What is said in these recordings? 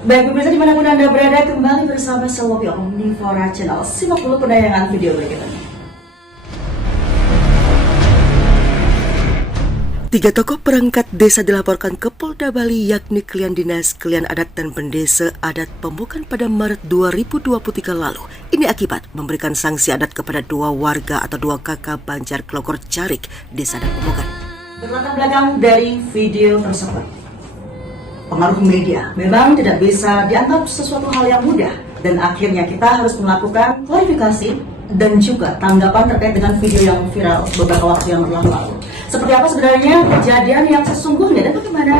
Baik pemirsa dimanapun Anda berada, kembali bersama Selwopi Omnivora Channel. Simak dulu penayangan video berikut ini. Tiga tokoh perangkat desa dilaporkan ke Polda Bali, yakni Kelian Dinas, Kelian Adat, dan Pendesa Adat Pembukan pada Maret 2023 lalu. Ini akibat memberikan sanksi adat kepada dua warga atau dua kakak Banjar Glogor Carik, Desa Adat Pembukan. Berlatar belakang dari video tersebut, pengaruh media memang tidak bisa dianggap sesuatu hal yang mudah, dan akhirnya kita harus melakukan klarifikasi dan juga tanggapan terkait dengan video yang viral beberapa waktu yang lalu. Seperti apa sebenarnya kejadian yang sesungguhnya dan bagaimana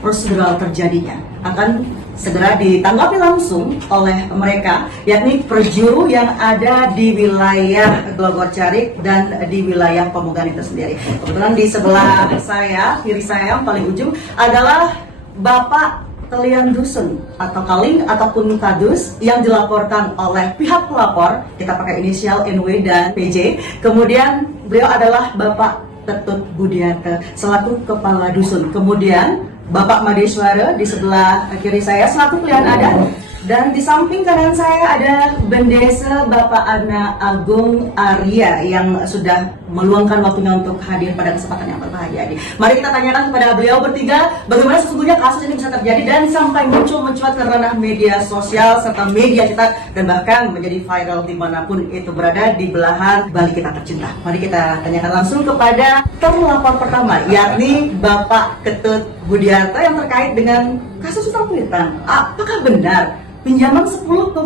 prosedural terjadinya akan segera ditanggapi langsung oleh mereka, yakni perjuru yang ada di wilayah Glogor Carik dan di wilayah Pembukan itu sendiri. Kebetulan di sebelah saya, kiri saya yang paling ujung adalah Bapak Kelian Dusun atau Kaling ataupun Kadus yang dilaporkan oleh pihak pelapor, kita pakai inisial NW dan PJ. Kemudian beliau adalah Bapak Ketut Budiarto selaku Kepala Dusun. Kemudian Bapak Madeswara di sebelah kiri saya selaku Kelian Adat. Dan di samping kanan saya ada Bendesa Bapak Ana Agung Arya yang sudah meluangkan waktunya untuk hadir pada kesempatan yang berbahagia ini. Mari kita tanyakan kepada beliau bertiga bagaimana sesungguhnya kasus ini bisa terjadi dan sampai mencuat ke ranah media sosial serta media cetak dan bahkan menjadi viral dimanapun itu berada di belahan Bali kita tercinta. Mari kita tanyakan langsung kepada terlapor pertama, yakni Bapak Ketut Budiarto yang terkait dengan kasus utang piutang. Apakah benar pinjaman 10,5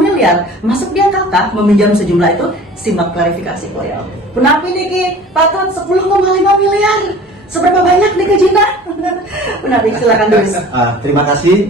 miliar masuk dia kakak meminjam sejumlah itu? Simak klarifikasi beliau. Kenapa ini patut 10,5 miliar? Seberapa banyak nih Kejina? Benar, silakan dulu. Terima kasih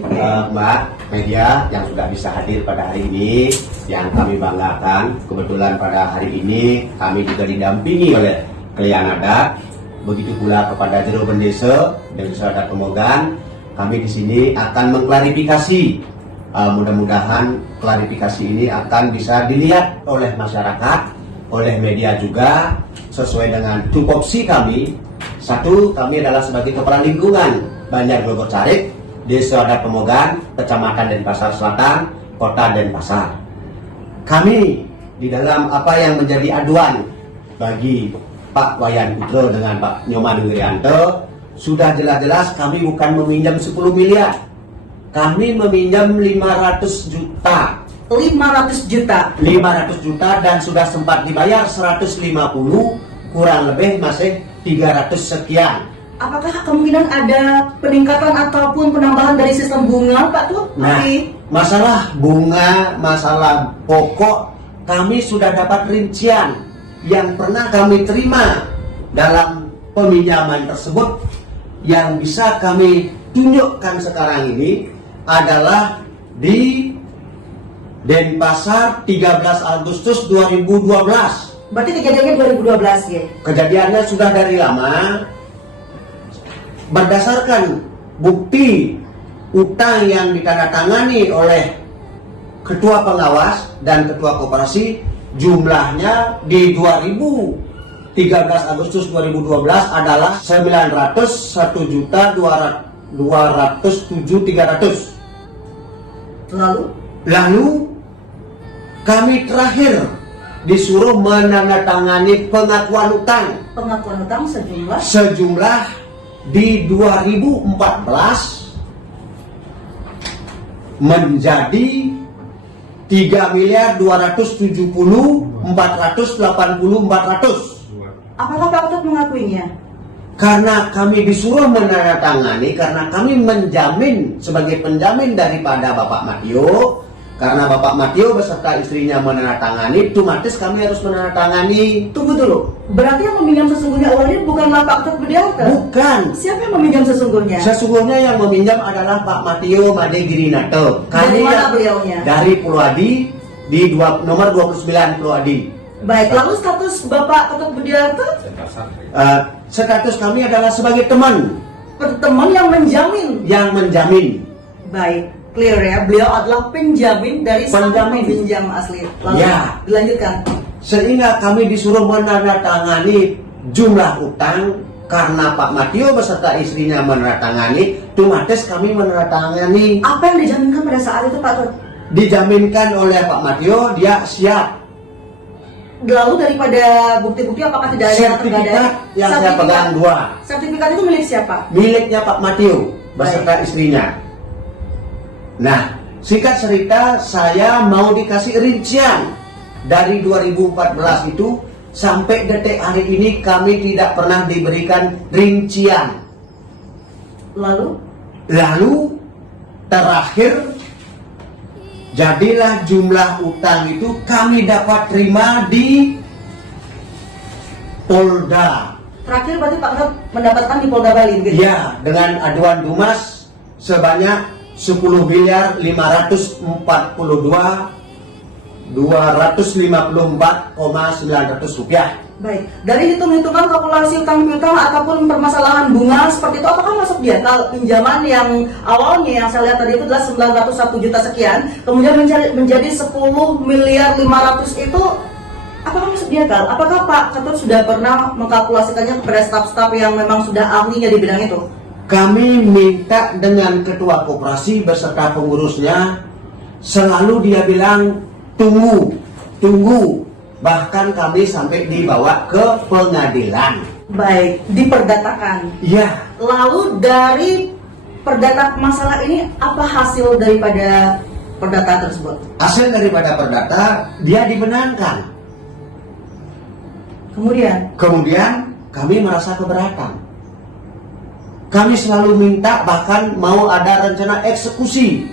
Mbak media yang sudah bisa hadir pada hari ini, yang kami banggakan. Kebetulan pada hari ini kami juga didampingi oleh Kelian Adat, begitu pula kepada Jero Bendesa dan Desa Adat Pembukan. Kami di sini akan mengklarifikasi. Mudah-mudahan klarifikasi ini akan bisa dilihat oleh masyarakat, oleh media juga, sesuai dengan tupoksi kami. Satu, kami adalah sebagai Kepala Lingkungan Banjar Glogor Carik, Desa Adat Pembukan, Kecamatan Denpasar Selatan, Kota Denpasar. Kami di dalam apa yang menjadi aduan bagi Pak Wayan Putro dengan Pak Nyoman Wirianto, sudah jelas-jelas kami bukan meminjam 10 miliar. Kami meminjam 500 juta. 500 juta. 500 juta dan sudah sempat dibayar 150, kurang lebih masih 300 sekian. Apakah kemungkinan ada peningkatan ataupun penambahan dari sistem bunga, Pak Tuh? Nah, masalah bunga, masalah pokok, kami sudah dapat rincian yang pernah kami terima dalam peminjaman tersebut. Yang bisa kami tunjukkan sekarang ini adalah di Denpasar 13 Agustus 2012. Berarti kejadiannya 2012 ya? Kejadiannya sudah dari lama. Berdasarkan bukti utang yang ditandatangani oleh Ketua Pengawas dan Ketua Koperasi, jumlahnya di 13 Agustus 2012 adalah 901.207.300. Lalu kami terakhir disuruh menandatangani pengakuan utang. Pengakuan utang sejumlah di 2014 menjadi 3.270.480.400. Apakah Pak Ketut mengakuinya? Karena kami disuruh menandatangani, karena kami menjamin sebagai penjamin daripada Bapak Matio. Karena Bapak Matio beserta istrinya menandatangani, otomatis kami harus menandatangani. Tunggu dulu, berarti yang meminjam sesungguhnya uang ini bukanlah Pak Ketut Budiarto? Bukan. Siapa yang meminjam sesungguhnya? Sesungguhnya yang meminjam adalah Pak Matio Made Girinato. Dari mana beliaunya? Dari Pulau Adi, di nomor 29 Pulau Adi. Baik, lalu status Bapak Ketut Budiarto? Status kami adalah sebagai teman. Teman yang menjamin? Yang menjamin. Baik, clear ya, beliau adalah penjamin dari sang pinjam asli. Lalu dilanjutkan. Sehingga kami disuruh menandatangani jumlah utang karena Pak Matio beserta istrinya menandatangani, otomatis kami menandatangani. Apa yang dijaminkan pada saat itu Pak Tut? Dijaminkan oleh Pak Matio, dia siap. Lalu daripada bukti-bukti apakah tidak ada Sertifikat yang saya pegang 2. Sertifikat itu milik siapa? Miliknya Pak Matio beserta istrinya. Nah, singkat cerita, saya mau dikasih rincian dari 2014 itu sampai detik hari ini kami tidak pernah diberikan rincian. Lalu terakhir jadilah jumlah utang itu kami dapat terima di Polda. Terakhir berarti Pak Tut mendapatkan di Polda Bali gitu? Ya, dengan aduan Dumas sebanyak 10.542.254,900 rupiah. Baik, dari hitung-hitungan kalkulasi utang piutang ataupun permasalahan bunga seperti itu, apakah masuk di akal pinjaman yang awalnya yang saya lihat tadi itu adalah 901 juta sekian, kemudian menjadi 10.500.000 itu, apakah masuk di akal? Apakah Pak Ketut sudah pernah mengkalkulasikannya kepada staf-staf yang memang sudah ahlinya di bidang itu? Kami minta dengan ketua koperasi beserta pengurusnya, selalu dia bilang tunggu. Bahkan kami sampai dibawa ke pengadilan. Baik, diperdatakan. Iya. Lalu dari perdata masalah ini, apa hasil daripada perdata tersebut? Hasil daripada perdata, dia dimenangkan. Kemudian kami merasa keberatan. Kami selalu minta, bahkan mau ada rencana eksekusi.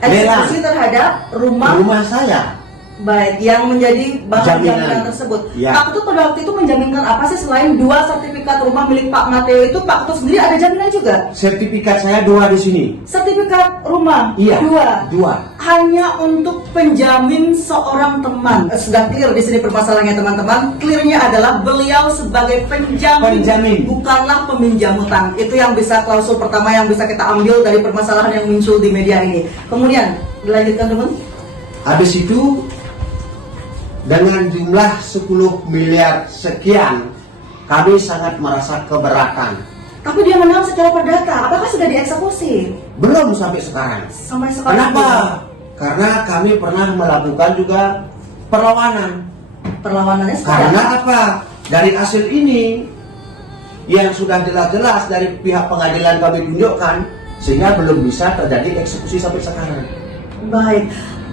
Eksekusi terhadap rumah saya. Baik, yang menjadi bahan jaminan tersebut. Ya. Pak Ketut pada waktu itu menjaminkan apa sih selain 2 sertifikat rumah milik Pak Mateo itu? Pak Ketut sendiri ada jaminan juga? Sertifikat saya 2 di sini. Sertifikat rumah? Iya. 2. Hanya untuk penjamin seorang teman. Sudah clear di sini permasalahannya teman-teman. Clearnya adalah beliau sebagai penjamin. Bukanlah peminjam hutang. Itu yang bisa klausul pertama yang bisa kita ambil dari permasalahan yang muncul di media ini. Kemudian dilanjutkan teman. Habis itu dengan jumlah 10 miliar sekian, kami sangat merasa keberatan. Tapi dia menang secara perdata, apakah sudah dieksekusi? Belum sampai sekarang. Kenapa? Karena kami pernah melakukan juga perlawanan. Perlawanannya sekarang? Karena apa? Dari hasil ini yang sudah jelas-jelas dari pihak pengadilan kami tunjukkan, sehingga belum bisa terjadi eksekusi sampai sekarang. Baik.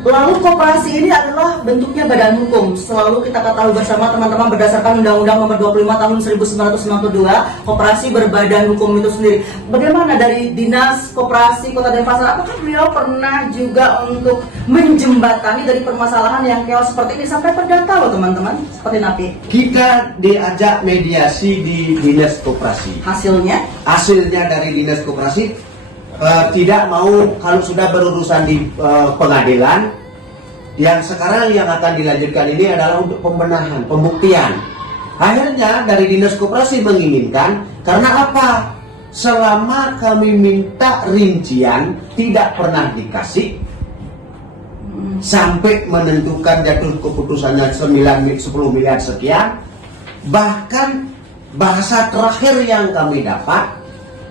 Lalu koperasi ini adalah bentuknya badan hukum. Selalu kita ketahui bersama teman-teman berdasarkan Undang-Undang Nomor 25 Tahun 1992, koperasi berbadan hukum itu sendiri. Bagaimana dari Dinas Koperasi Kota Denpasar? Apakah beliau pernah juga untuk menjembatani dari permasalahan yang chaos seperti ini sampai perdata loh teman-teman? Seperti napi. Kita diajak mediasi di Dinas Koperasi. Hasilnya dari Dinas Koperasi tidak mau kalau sudah berurusan di pengadilan. Yang sekarang yang akan dilanjutkan ini adalah untuk pembenahan, pembuktian. Akhirnya dari Dinas Koperasi menginginkan, karena apa? Selama kami minta rincian tidak pernah dikasih, sampai menentukan jatuh keputusannya 10 miliar sekian. Bahkan bahasa terakhir yang kami dapat,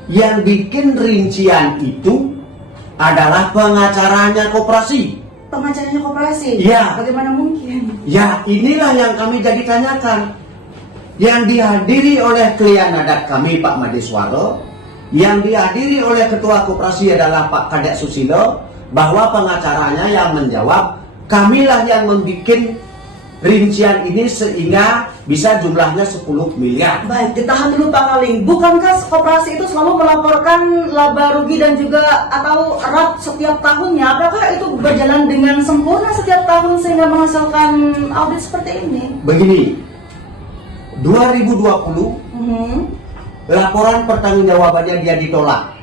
yang bikin rincian itu adalah pengacaranya koperasi. Pengacaranya koperasi? Ya. Bagaimana mungkin? Ya, inilah yang kami jadi tanyakan. Yang dihadiri oleh klien adat kami Pak Madeswaro, yang dihadiri oleh ketua koperasi adalah Pak Kadek Susilo, bahwa pengacaranya yang menjawab, kamilah yang membuat rincian ini sehingga bisa jumlahnya 10 miliar. Baik, ditahan dulu Pak Kaling. Bukankah koperasi itu selalu melaporkan laba rugi dan juga atau RAP setiap tahunnya? Apakah itu berjalan dengan sempurna setiap tahun sehingga menghasilkan audit seperti ini? Begini, 2020 laporan pertanggungjawabannya dia ditolak.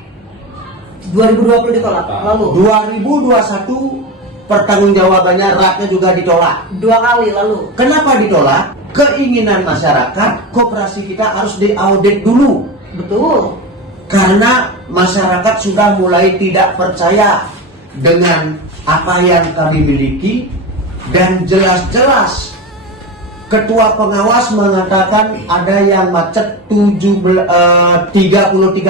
2020 ditolak. Lalu 2021 pertanggungjawabannya RAP-nya juga ditolak. 2 kali lalu. Kenapa ditolak? Keinginan masyarakat, koperasi kita harus diaudit dulu. Betul. Karena masyarakat sudah mulai tidak percaya dengan apa yang kami miliki, dan jelas-jelas ketua pengawas mengatakan ada yang macet 33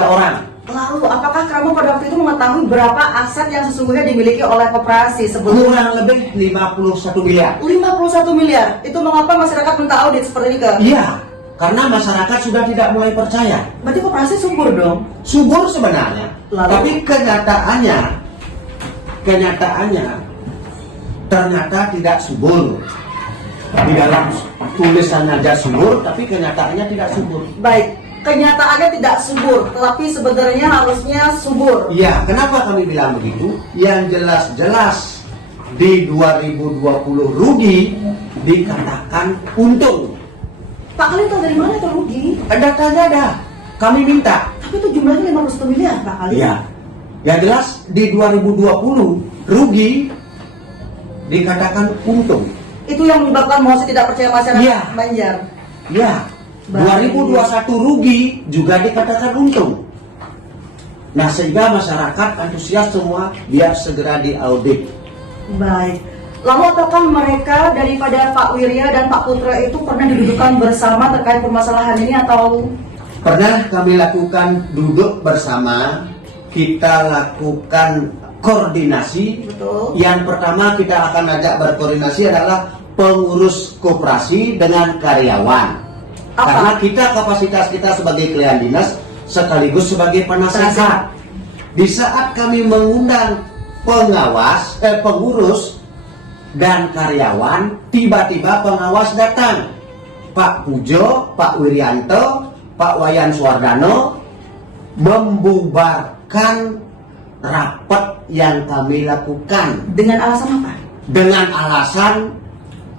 orang. Lalu, apakah kamu pada waktu itu mengetahui berapa aset yang sesungguhnya dimiliki oleh koperasi sebelum Kurang lebih 51 miliar. 51 miliar? Itu mengapa masyarakat minta audit seperti ini ke? Iya, karena masyarakat sudah tidak mulai percaya. Berarti koperasi subur dong? Subur sebenarnya, Lalu? tapi kenyataannya ternyata tidak subur. Di dalam tulisan aja subur, tapi kenyataannya tidak subur. Baik, kenyataannya tidak subur, tetapi sebenarnya harusnya subur. Iya, kenapa kami bilang begitu? Yang jelas-jelas di 2020 rugi dikatakan untung. Pak Khalid tahu dari mana itu rugi? Datanya ada, kami minta. Tapi itu jumlahnya 51 miliar Pak Khalid. Iya, yang jelas di 2020 rugi dikatakan untung. Itu yang menyebabkan mosi tidak percaya masyarakat Iya. Banjar. Ya, Baik. 2021 rugi juga dikatakan untung. Nah, sehingga masyarakat antusias semua biar segera diaudit. Baik. Lalu apakah mereka daripada Pak Wirya dan Pak Putra itu pernah didudukan bersama terkait permasalahan ini atau? Pernah kami lakukan duduk bersama, kita lakukan koordinasi. Betul. Yang pertama kita akan ajak berkoordinasi adalah pengurus koperasi dengan karyawan. Apa? Karena kapasitas kita sebagai klien dinas sekaligus sebagai penasehat. Di saat kami mengundang pengurus dan karyawan, tiba-tiba pengawas datang. Pak Pujo, Pak Wiryanto, Pak Wayan Suwardano membubarkan rapat yang kami lakukan Dengan alasan apa? dengan alasan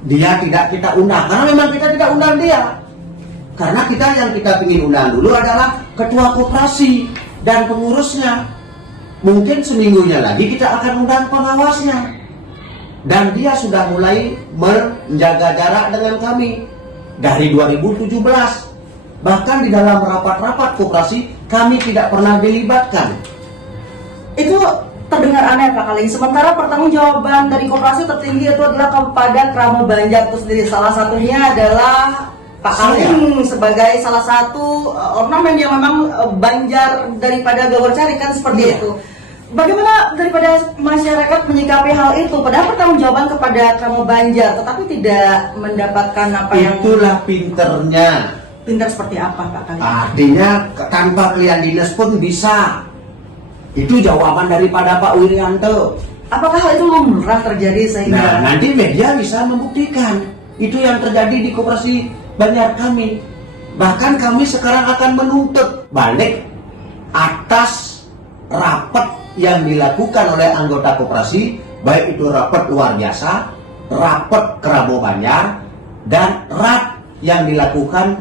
dia tidak kita undang, karena memang kita tidak undang dia. Karena yang kita ingin undang dulu adalah ketua koperasi dan pengurusnya. Mungkin seminggunya lagi kita akan undang pengawasnya. Dan dia sudah mulai menjaga jarak dengan kami dari 2017. Bahkan di dalam rapat-rapat koperasi kami tidak pernah dilibatkan. Itu terdengar aneh Pak Khalid. Sementara pertanggungjawaban dari koperasi tertinggi itu adalah kepada Kramo Banjar itu sendiri. Salah satunya adalah Pak Khalid sebagai salah satu ornamen yang memang Banjar daripada Gawar Cari kan seperti itu. Bagaimana daripada masyarakat menyikapi hal itu? Padahal pertanggungjawaban kepada Kramo Banjar, tetapi tidak mendapatkan apa yang Itulah pinternya. pintar seperti apa Pak Khalid? Artinya tanpa klien dinas pun bisa. Itu jawaban daripada Pak Wiryanto. Apakah hal itu lumrah terjadi Nah, sehingga nanti media bisa membuktikan. Itu yang terjadi di koperasi Banjar kami. Bahkan kami sekarang akan menuntut balik atas rapat yang dilakukan oleh anggota koperasi, baik itu rapat luar biasa, rapat Kramo Banjar, dan RAP yang dilakukan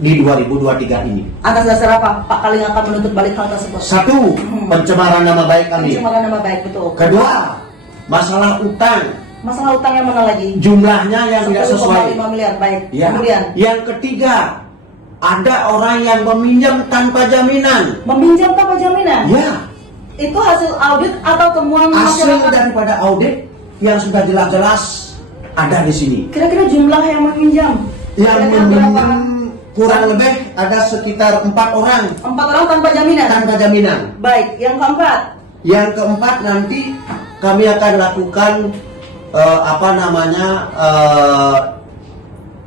di 2023 ini. atas dasar apa Pak Khalid akan menuntut balik hal tersebut? Satu, pencemaran nama baik kami. Pencemaran nama baik, betul. Kedua, masalah utang. Masalah utang yang mana lagi? Jumlahnya yang tidak sesuai. 10,5 miliar, baik. Ya. Kemudian Yang ketiga, ada orang yang meminjam tanpa jaminan. meminjam tanpa jaminan. Ya, Itu hasil audit atau temuan hasil masyarakat? daripada audit yang sudah jelas-jelas ada di sini. Kira-kira jumlah yang meminjam? Yang Kira-kira berapa? meminjam kurang lebih ada sekitar 4 orang 4 orang tanpa jaminan. tanpa jaminan. Baik. Yang keempat, Yang keempat nanti kami akan lakukan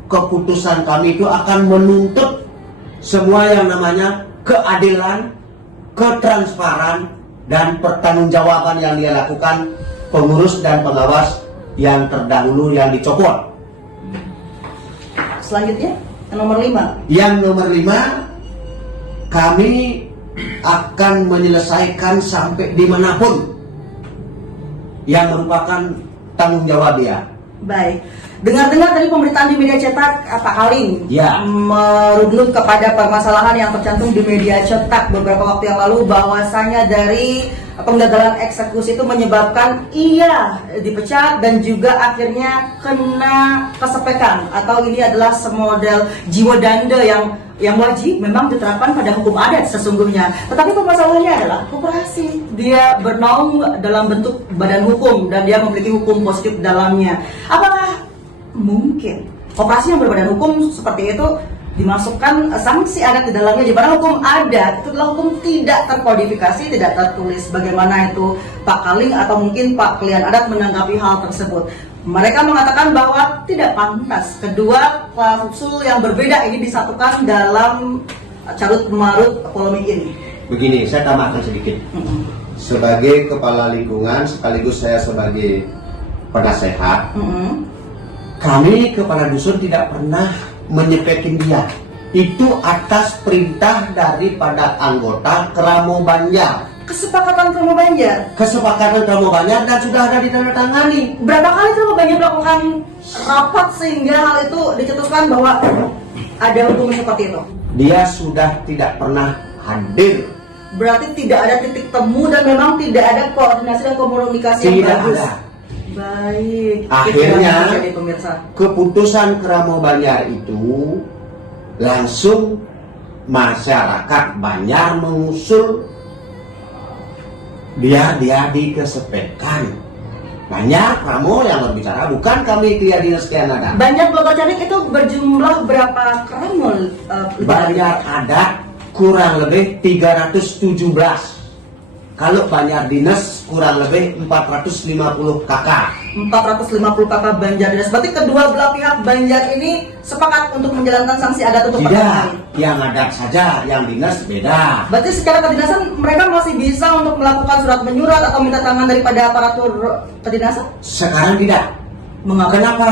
keputusan kami itu akan menuntut semua yang namanya keadilan, ketransparan, dan pertanggungjawaban yang dia lakukan pengurus dan pengawas yang terdahulu yang dicopot. selanjutnya yang nomor 5. Yang nomor 5, kami akan menyelesaikan sampai dimanapun yang merupakan tanggung jawab dia. Baik. Dengar-dengar dari pemberitaan di media cetak, Pak Khalid Ya. merunut kepada permasalahan yang tercantum di media cetak beberapa waktu yang lalu, bahwasanya dari penggagalan eksekusi itu menyebabkan ia dipecat dan juga akhirnya kena kesepekan, atau ini adalah semodel jiwa danda yang wajib memang diterapkan pada hukum adat sesungguhnya. Tetapi permasalahannya adalah koperasi, dia bernaung dalam bentuk badan hukum dan dia memiliki hukum positif dalamnya. Apakah mungkin operasi yang berbadan hukum seperti itu dimasukkan sanksi adat di dalamnya. Jika hukum adat itu adalah hukum tidak terkodifikasi, tidak tertulis. Bagaimana itu Pak Kaling atau mungkin Pak Klien Adat menanggapi hal tersebut? Mereka mengatakan bahwa tidak pantas kedua klausul yang berbeda ini disatukan dalam carut marut polemik ini. Begini, saya tambahkan sedikit. Sebagai kepala lingkungan sekaligus saya sebagai penasehat, kami kepala dusun tidak pernah menyepekin dia. Itu atas perintah daripada anggota Kramo Banjar. Kesepakatan Kramo Banjar. Kesepakatan Kramo Banjar dan sudah ada ditandatangani. Berapa kali Kramo Banjar melakukan rapat sehingga hal itu dicetuskan bahwa ada hukum seperti itu? Dia sudah tidak pernah hadir. Berarti tidak ada titik temu dan memang tidak ada koordinasi dan komunikasi yang Tidak bagus. ada. Baik. Akhirnya Itu yang terjadi, pemirsa. keputusan Kramo Banjar itu langsung masyarakat Banjar mengusul biar dia dikesepekan. Banyak Kramo yang berbicara, bukan kami Klia Dinas Klien Adat. Banjar Bogor Carik itu berjumlah berapa Kramo? Banjar Adat kurang lebih 317. Kalau Banjar Dinas kurang lebih 450 kakak. 450 kakak Banjar Dinas. Berarti kedua belah pihak Banjar ini sepakat untuk menjalankan sanksi adat untuk Tidak, Pak yang adat saja, yang dinas beda. Berarti secara kedinasan mereka masih bisa untuk melakukan surat menyurat atau minta tangan daripada aparatur kedinasan? Sekarang tidak. Mengapa? Kenapa?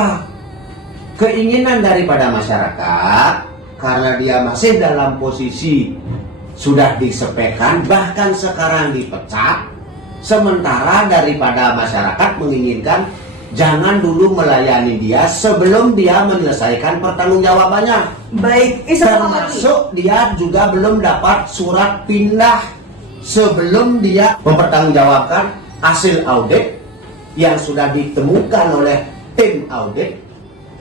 Keinginan daripada masyarakat, karena dia masih dalam posisi sudah disepekan, bahkan sekarang dipecat. Sementara daripada masyarakat menginginkan jangan dulu melayani dia sebelum dia menyelesaikan pertanggungjawabannya. Baik, Termasuk dia juga belum dapat surat pindah sebelum dia mempertanggungjawabkan hasil audit yang sudah ditemukan oleh tim audit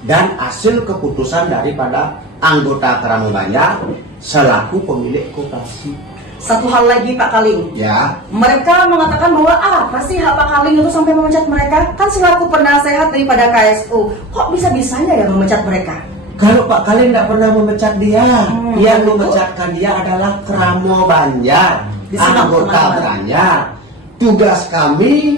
dan hasil keputusan daripada anggota Kramo Banjar selaku pemilik koperasi. Satu hal lagi Pak Kaling. Ya, Mereka mengatakan bahwa apa sih hak Pak Kaling itu sampai memecat mereka? Kan selaku penasehat daripada KSU, kok bisa-bisanya ya memecat mereka? kalau Pak Kaling tidak pernah memecat dia, yang betul. memecatkan dia adalah Kramo Banjar, Disimak, anggota teman-teman. Banjar. Tugas kami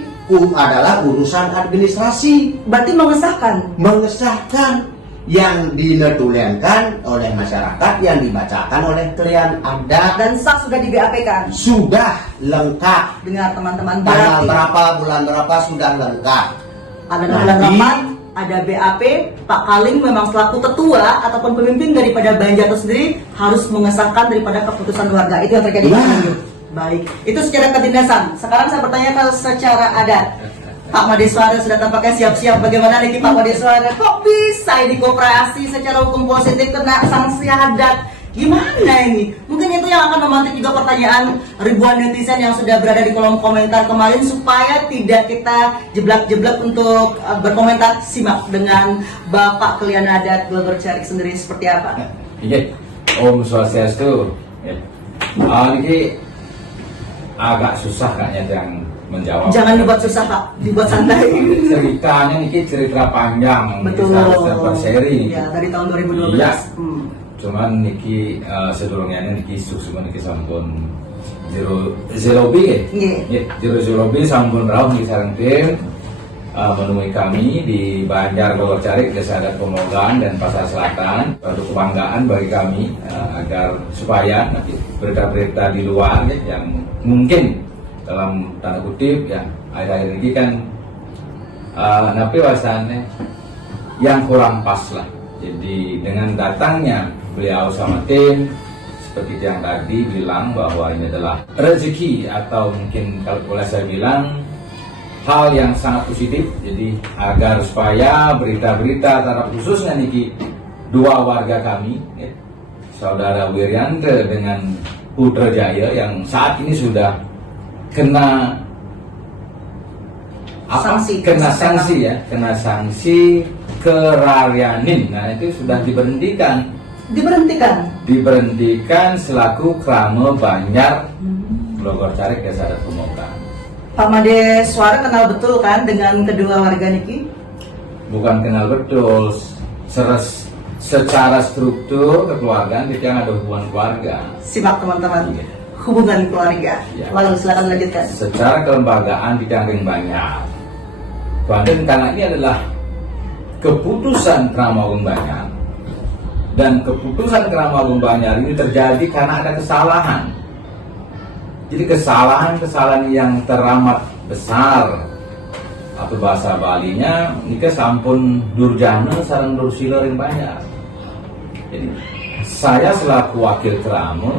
adalah urusan administrasi, Berarti mengesahkan yang dinetulenkan oleh masyarakat, yang dibacakan oleh Klien Adat dan sah sudah di BAP kan? sudah lengkap. Dengar teman-teman, Tanggal berarti berapa, bulan berapa sudah lengkap. ada Nanti- bulan rapat, ada BAP, Pak Kaling memang selaku tetua ataupun pemimpin daripada Banjar itu sendiri harus mengesahkan daripada keputusan warga. Itu yang terjadi. Ya. Baik, itu secara kedinasan. Sekarang saya bertanya kalau secara adat. Pak Madeswara sudah tampaknya siap-siap. Bagaimana nih Pak Madeswara? Kok bisa ini koperasi secara hukum positif kena sanksi adat? Gimana ini? Mungkin itu yang akan memantik juga pertanyaan ribuan netizen yang sudah berada di kolom komentar kemarin, supaya tidak kita jeblak-jeblak untuk berkomentar. Simak dengan Bapak Klien Adat Bogor Carik sendiri seperti apa? Iya, Om Swastiastu. Ini agak susah kayaknya yang menjawab. Jangan dibuat susah Pak, dibuat santai. Ceritanya ini cerita panjang. Betul. Bisa berseri. Ya, dari tahun 2012. Iya. Cuman niki sebelumnya niki sukses niki sampun zero B. Zero B sampun rawuh niki sareng tim menemui kami di Banjar Bogor Carik, Desa Adat Pemogan dan Pasar Selatan. Suatu kebanggaan bagi kami agar supaya nanti berita-berita di luar ya, yang mungkin dalam tanda kutip ya akhir-akhir ini kan napi wasannya yang kurang pas lah. Jadi dengan datangnya beliau sama tim seperti yang tadi bilang bahwa ini adalah rezeki atau mungkin kalau boleh saya bilang hal yang sangat positif. Jadi agar supaya berita-berita taraf khususnya niki dua warga kami ya, Saudara Wiryandre dengan Putra Jaya yang saat ini sudah kena Sanksi. kena sanksi kerarianin. Nah itu sudah diberhentikan selaku Kramo Banjar Bogor Carik Desa Adat Pemogan. Pak Madeswara kenal betul kan dengan kedua warga niki? Bukan kenal betul, seres secara struktur kekeluargaan kita yang ada hubungan keluarga. Simak teman-teman, hubungan keluarga. Ya. Lalu silakan lanjutkan. Secara kelembagaan kita yang banyak. Dan karena ini adalah keputusan Krama Agung Banyar, dan keputusan Krama Agung Banyar ini terjadi karena ada kesalahan. Jadi kesalahan-kesalahan yang teramat besar, atau bahasa Balinya nika sampun durjana sareng dursila ring Banyar. Jadi saya selaku wakil Krama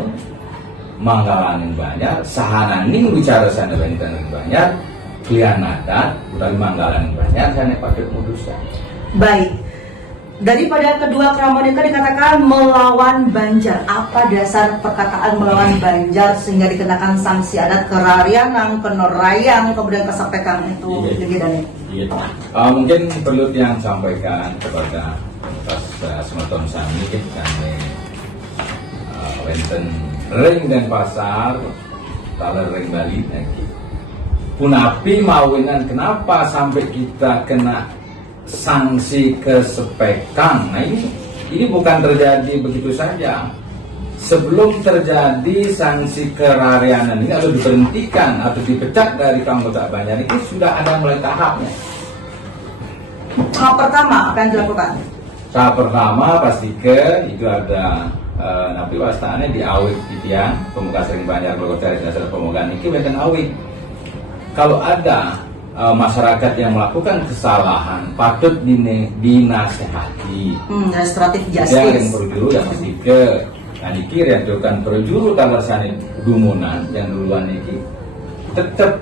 Manggalaning Banyar, sahananing bicara sana ring Banyar, klian adat utawi Manggalaning Banyar sana patut mudusan. Baik, daripada kedua Krama Nika dikatakan melawan Banjar, apa dasar perkataan melawan Banjar sehingga dikenakan sanksi adat kerarian, kenorayang, kemudian kesapekan itu? Iya. Mungkin perlu yang sampaikan kepada semeton sami kami wenten ring dan pasar taler ring Bali lagi. Punapi mawinan kenapa sampai kita kena sanksi kesepekan? Nah ini bukan terjadi begitu saja. Sebelum terjadi sanksi kerarianan ini atau diberhentikan atau dipecat dari anggota Banyar itu sudah ada mulai tahapnya. Tahap pertama apa yang dilakukan? Tahap pertama pastikan itu ada napi wastane di awit titian pemuka sering Banyar Bogor cari dasar pemogaan ini wenten awit. Kalau ada masyarakat yang melakukan kesalahan patut dinasehati. Restoratif Yang justice. perjuru yang mesti ke naniki rentukan perjuru talasane dumunan yang duluan niki tetap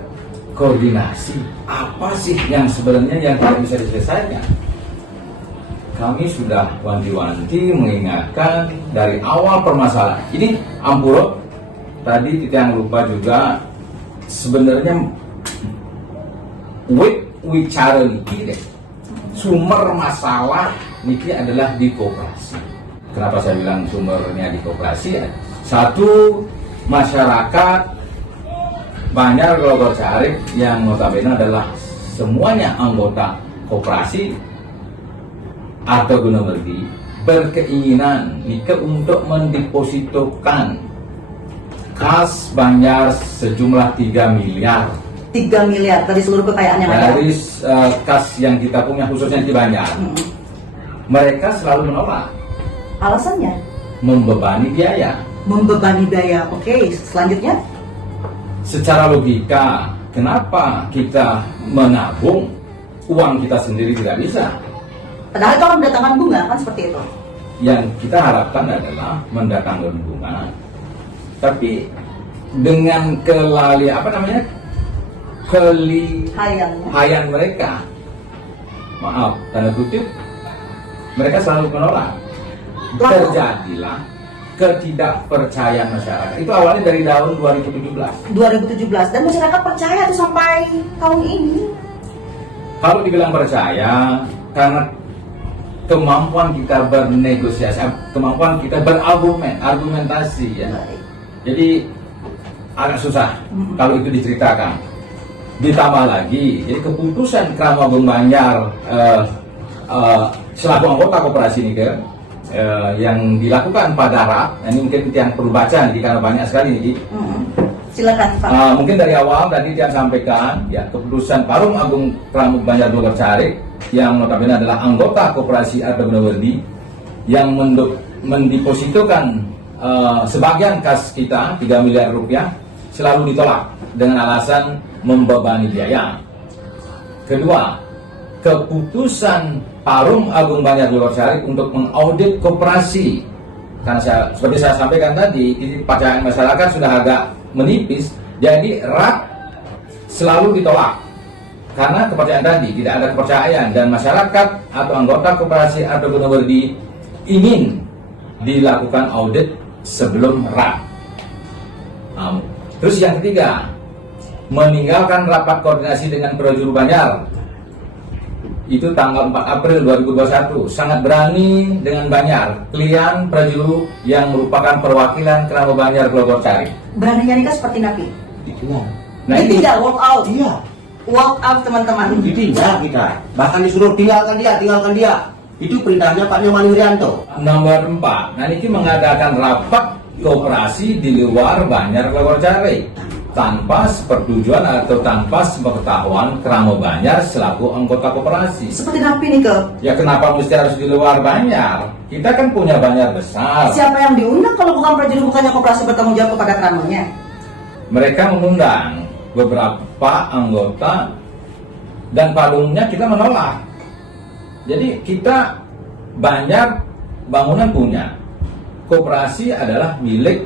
koordinasi apa sih yang sebenarnya yang tidak bisa diselesaikan. Kami sudah wanti-wanti mengingatkan dari awal permasalahan. Ini Ampuro tadi kita yang lupa juga sebenarnya wicara niki deh. Sumber masalah niki adalah di koperasi. Kenapa saya bilang sumbernya di koperasi? Satu, masyarakat Banyar Glogor Carik yang notabene adalah semuanya anggota koperasi atau Gunawerdi berkeinginan nika untuk mendepositokan kas Banyar sejumlah 3 miliar. 3 miliar dari seluruh kekayaan yang ada. Dari kas yang kita punya khususnya di Banyar. Mereka selalu menolak. Alasannya? Membebani biaya. Membebani biaya. Oke, selanjutnya? Secara logika, kenapa kita menabung uang kita sendiri tidak bisa? Padahal itu akan mendatangkan bunga, kan seperti itu. Yang kita harapkan adalah mendatangkan bunga, tapi dengan kelihayan mereka, maaf, tanda kutip, mereka selalu menolak. Terjadilah ketidakpercayaan masyarakat. Itu awalnya dari tahun 2017. 2017 dan masyarakat percaya tuh sampai tahun ini. Kalau dibilang percaya, karena kemampuan kita bernegosiasi, kemampuan kita argumentasi ya. Jadi agak susah kalau itu diceritakan. Ditambah lagi, jadi keputusan Krama Agung Banyar selaku anggota koperasi ini yang dilakukan pada RAP, ini mungkin yang perlu baca nih karena banyak sekali nih. Silakan Pak. Mungkin dari awal tadi yang sampaikan ya keputusan Parum Agung Krama Banyar Glogor Carik yang notabene adalah anggota koperasi Arda Gunawerdi yang mendepositokan sebagian kas kita 3 miliar rupiah selalu ditolak dengan alasan membebani biaya. Kedua, keputusan Parum Agung Banyar Glogor Carik untuk mengaudit koperasi, karena seperti saya sampaikan tadi, kepercayaan masyarakat sudah agak menipis, jadi RAP selalu ditolak karena kepercayaan tadi, tidak ada kepercayaan dan masyarakat atau anggota koperasi Arda Gunawerdi ingin dilakukan audit sebelum RAP. Terus yang ketiga, meninggalkan rapat koordinasi dengan Projuru Banyar itu tanggal 4 April 2021, sangat berani dengan Banyar, klien Projuru yang merupakan perwakilan Krama Banyar Glogor Carik. Beraninya nikah seperti Nabi. Ditinggal. Nah ini Tidak walk out. Iya. Walk out teman-teman. Ditinggal kita. Bahkan disuruh tinggalkan dia. Itu perintahnya Pak Nyoman Wirianto. Nomor 4, nah ini mengadakan rapat koperasi di luar Banjar Glogorcari tanpa sepertujuan atau tanpa sepengetahuan Kramo Banjar selaku anggota koperasi. Seperti napi nih ke? Ya kenapa mesti harus di luar Banjar? Kita kan punya Banjar besar. Siapa yang diundang kalau bukan prajurit, bukannya koperasi bertanggung jawab kepada Kramonya? Mereka mengundang beberapa anggota dan pada umumnya kita menolak. Jadi kita Banjar bangunan punya, koperasi adalah milik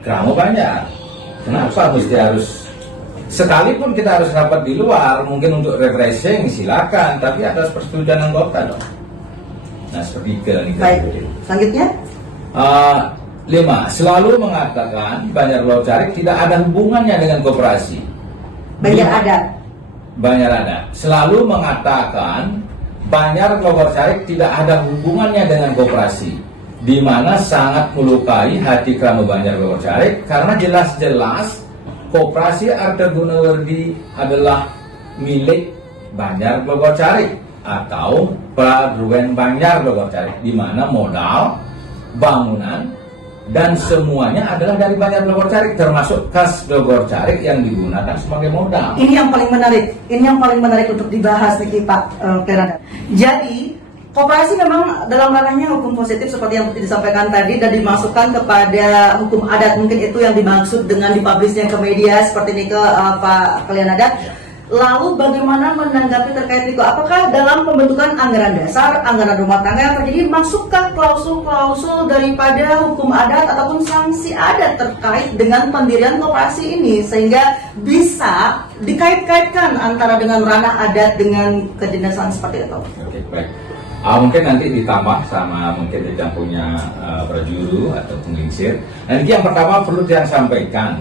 Kramo Banjar. Kenapa mesti harus, sekalipun kita harus rapat di luar, mungkin untuk refreshing silakan, tapi atas persetujuan anggota dong. Nah seperti itu. Baik, selanjutnya 5. Selalu mengatakan Banjar Glogorcari tidak ada hubungannya dengan koperasi. Banjar Adat. Banjar Adat selalu mengatakan Banjar Glogorcari tidak ada hubungannya dengan koperasi, di mana sangat melukai hati Kramo Banjar Glogorcari karena jelas-jelas koperasi Arta Gunawardi adalah milik Banjar Glogorcari atau Pradruwen Banjar Glogorcari, di mana modal, bangunan, dan semuanya adalah dari Banjar Glogorcari, termasuk kas Glogorcari yang digunakan sebagai modal. Ini yang paling menarik untuk dibahas nih Pak Kleranda. Jadi koperasi memang dalam ranahnya hukum positif seperti yang disampaikan tadi dan dimasukkan kepada hukum adat. Mungkin itu yang dimaksud dengan dipublishnya ke media seperti ini ke Pak Kleranda. Lalu bagaimana menanggapi terkait itu? Apakah dalam pembentukan anggaran dasar, anggaran rumah tangga yang terjadi masukkan klausul-klausul daripada hukum adat ataupun sanksi adat terkait dengan pendirian koperasi ini sehingga bisa dikait-kaitkan antara dengan ranah adat dengan kedinasan seperti itu? Oke, baik. Mungkin nanti ditambah sama mungkin yang punya prajuru atau penglingsir. Dan yang pertama perlu saya sampaikan,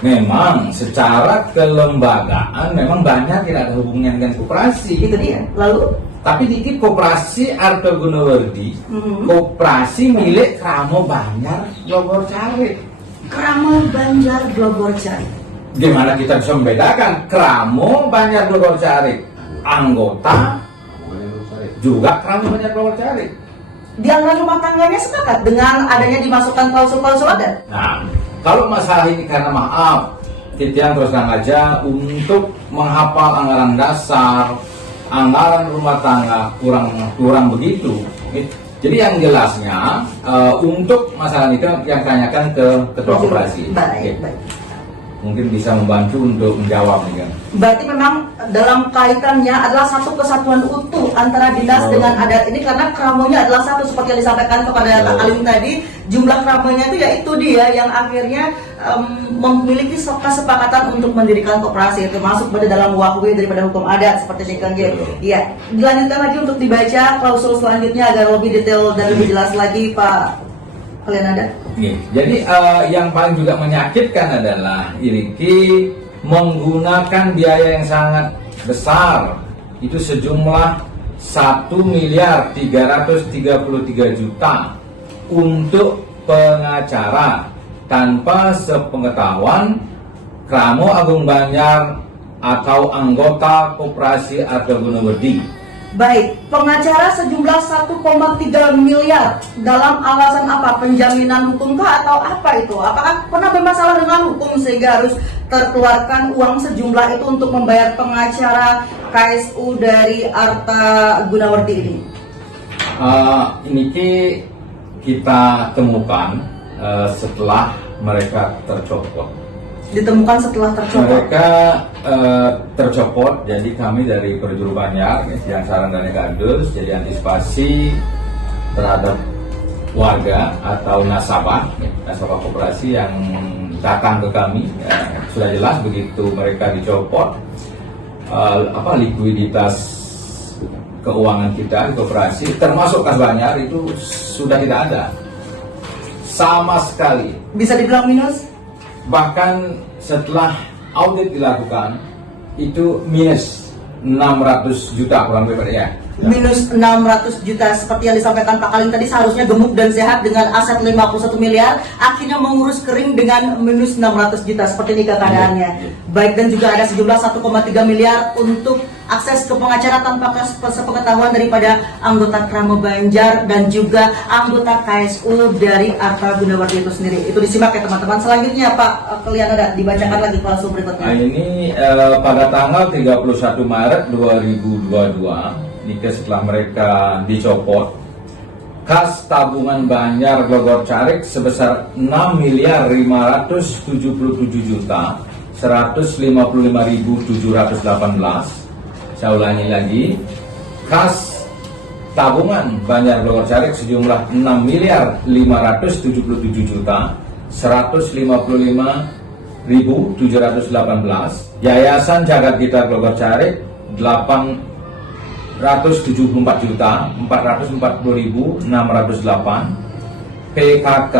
memang secara kelembagaan memang banyak tidak ada hubungannya dengan koperasi. Itu dia. Lalu? Tapi dikit koperasi Arta Gunawardi, koperasi milik Kramo Banjar Glogorcari. Kramo Banjar Glogorcari. Gimana kita bisa membedakan Kramo Banjar Glogorcari, anggota juga Kramo Banjar Glogorcari. Di anggaran rumah tangganya sepakat dengan adanya dimasukkan klausul-klausul adat. Nah, kalau masalah ini karena maaf, Titian terus terang aja untuk menghafal anggaran dasar, anggaran rumah tangga kurang begitu. Jadi yang jelasnya untuk masalah itu yang tanyakan ke ketua koperasi. Baik. Mungkin bisa membantu untuk menjawab nih kan. Berarti memang dalam kaitannya adalah satu kesatuan utuh antara dinas dengan adat ini karena kramonya adalah satu seperti yang disampaikan kepada Kak Alim tadi. Jumlah kramonya itu ya itu dia yang akhirnya memiliki kesepakatan untuk mendirikan koperasi, termasuk pada dalam wahwe daripada hukum adat seperti ini kan. Iya. Dilanjutkan lagi untuk dibaca klausul selanjutnya agar lebih detail dan lebih jelas lagi Pak Kleranda. Jadi yang paling juga menyakitkan adalah ini menggunakan biaya yang sangat besar, itu sejumlah 1.333.000.000 untuk pengacara tanpa sepengetahuan Kramo Agung Banjar atau anggota koperasi Arta Gunawardi. Baik, pengacara sejumlah 1,3 miliar dalam alasan apa? Penjaminan hukumkah atau apa itu? Apakah pernah bermasalah dengan hukum sehingga harus terkeluarkan uang sejumlah itu untuk membayar pengacara KSU dari Arta Gunawardi ini? Ini kita temukan setelah mereka tercopot. Ditemukan setelah tercopot. Mereka tercopot, jadi kami dari Prajuru Banjar yang saran dari Kardus, jadi antisipasi terhadap warga atau nasabah koperasi yang datang ke kami, sudah jelas begitu mereka dicopot, likuiditas keuangan kita di koperasi termasuk kas Banjar itu sudah tidak ada sama sekali. Bisa dibilang minus? Bahkan setelah audit dilakukan itu minus 600 juta kurang lebih ya. Minus 600 juta seperti yang disampaikan Pak Kalim tadi, seharusnya gemuk dan sehat dengan aset 51 miliar, akhirnya mengurus kering dengan minus 600 juta seperti ini keadaannya. Baik, dan juga ada sejumlah 1,3 miliar untuk akses ke pengacara tanpa sepengetahuan daripada anggota Kramo Banjar dan juga anggota KSU dari Arta Gunawardi itu sendiri. Itu disimak ya teman-teman. Selanjutnya Pak Klian Adat, dibacakan lagi klausul berikutnya. Nah, ini pada tanggal 31 Maret 2022, nikah setelah mereka dicopot, kas tabungan Banjar Glogor Carik sebesar 6.057.155.718. Saya ulangi lagi, kas tabungan Banjar Glogor Carik sejumlah 6.057.155.718. Yayasan Jagat Gita Glogor Carik 874.440.608. PKK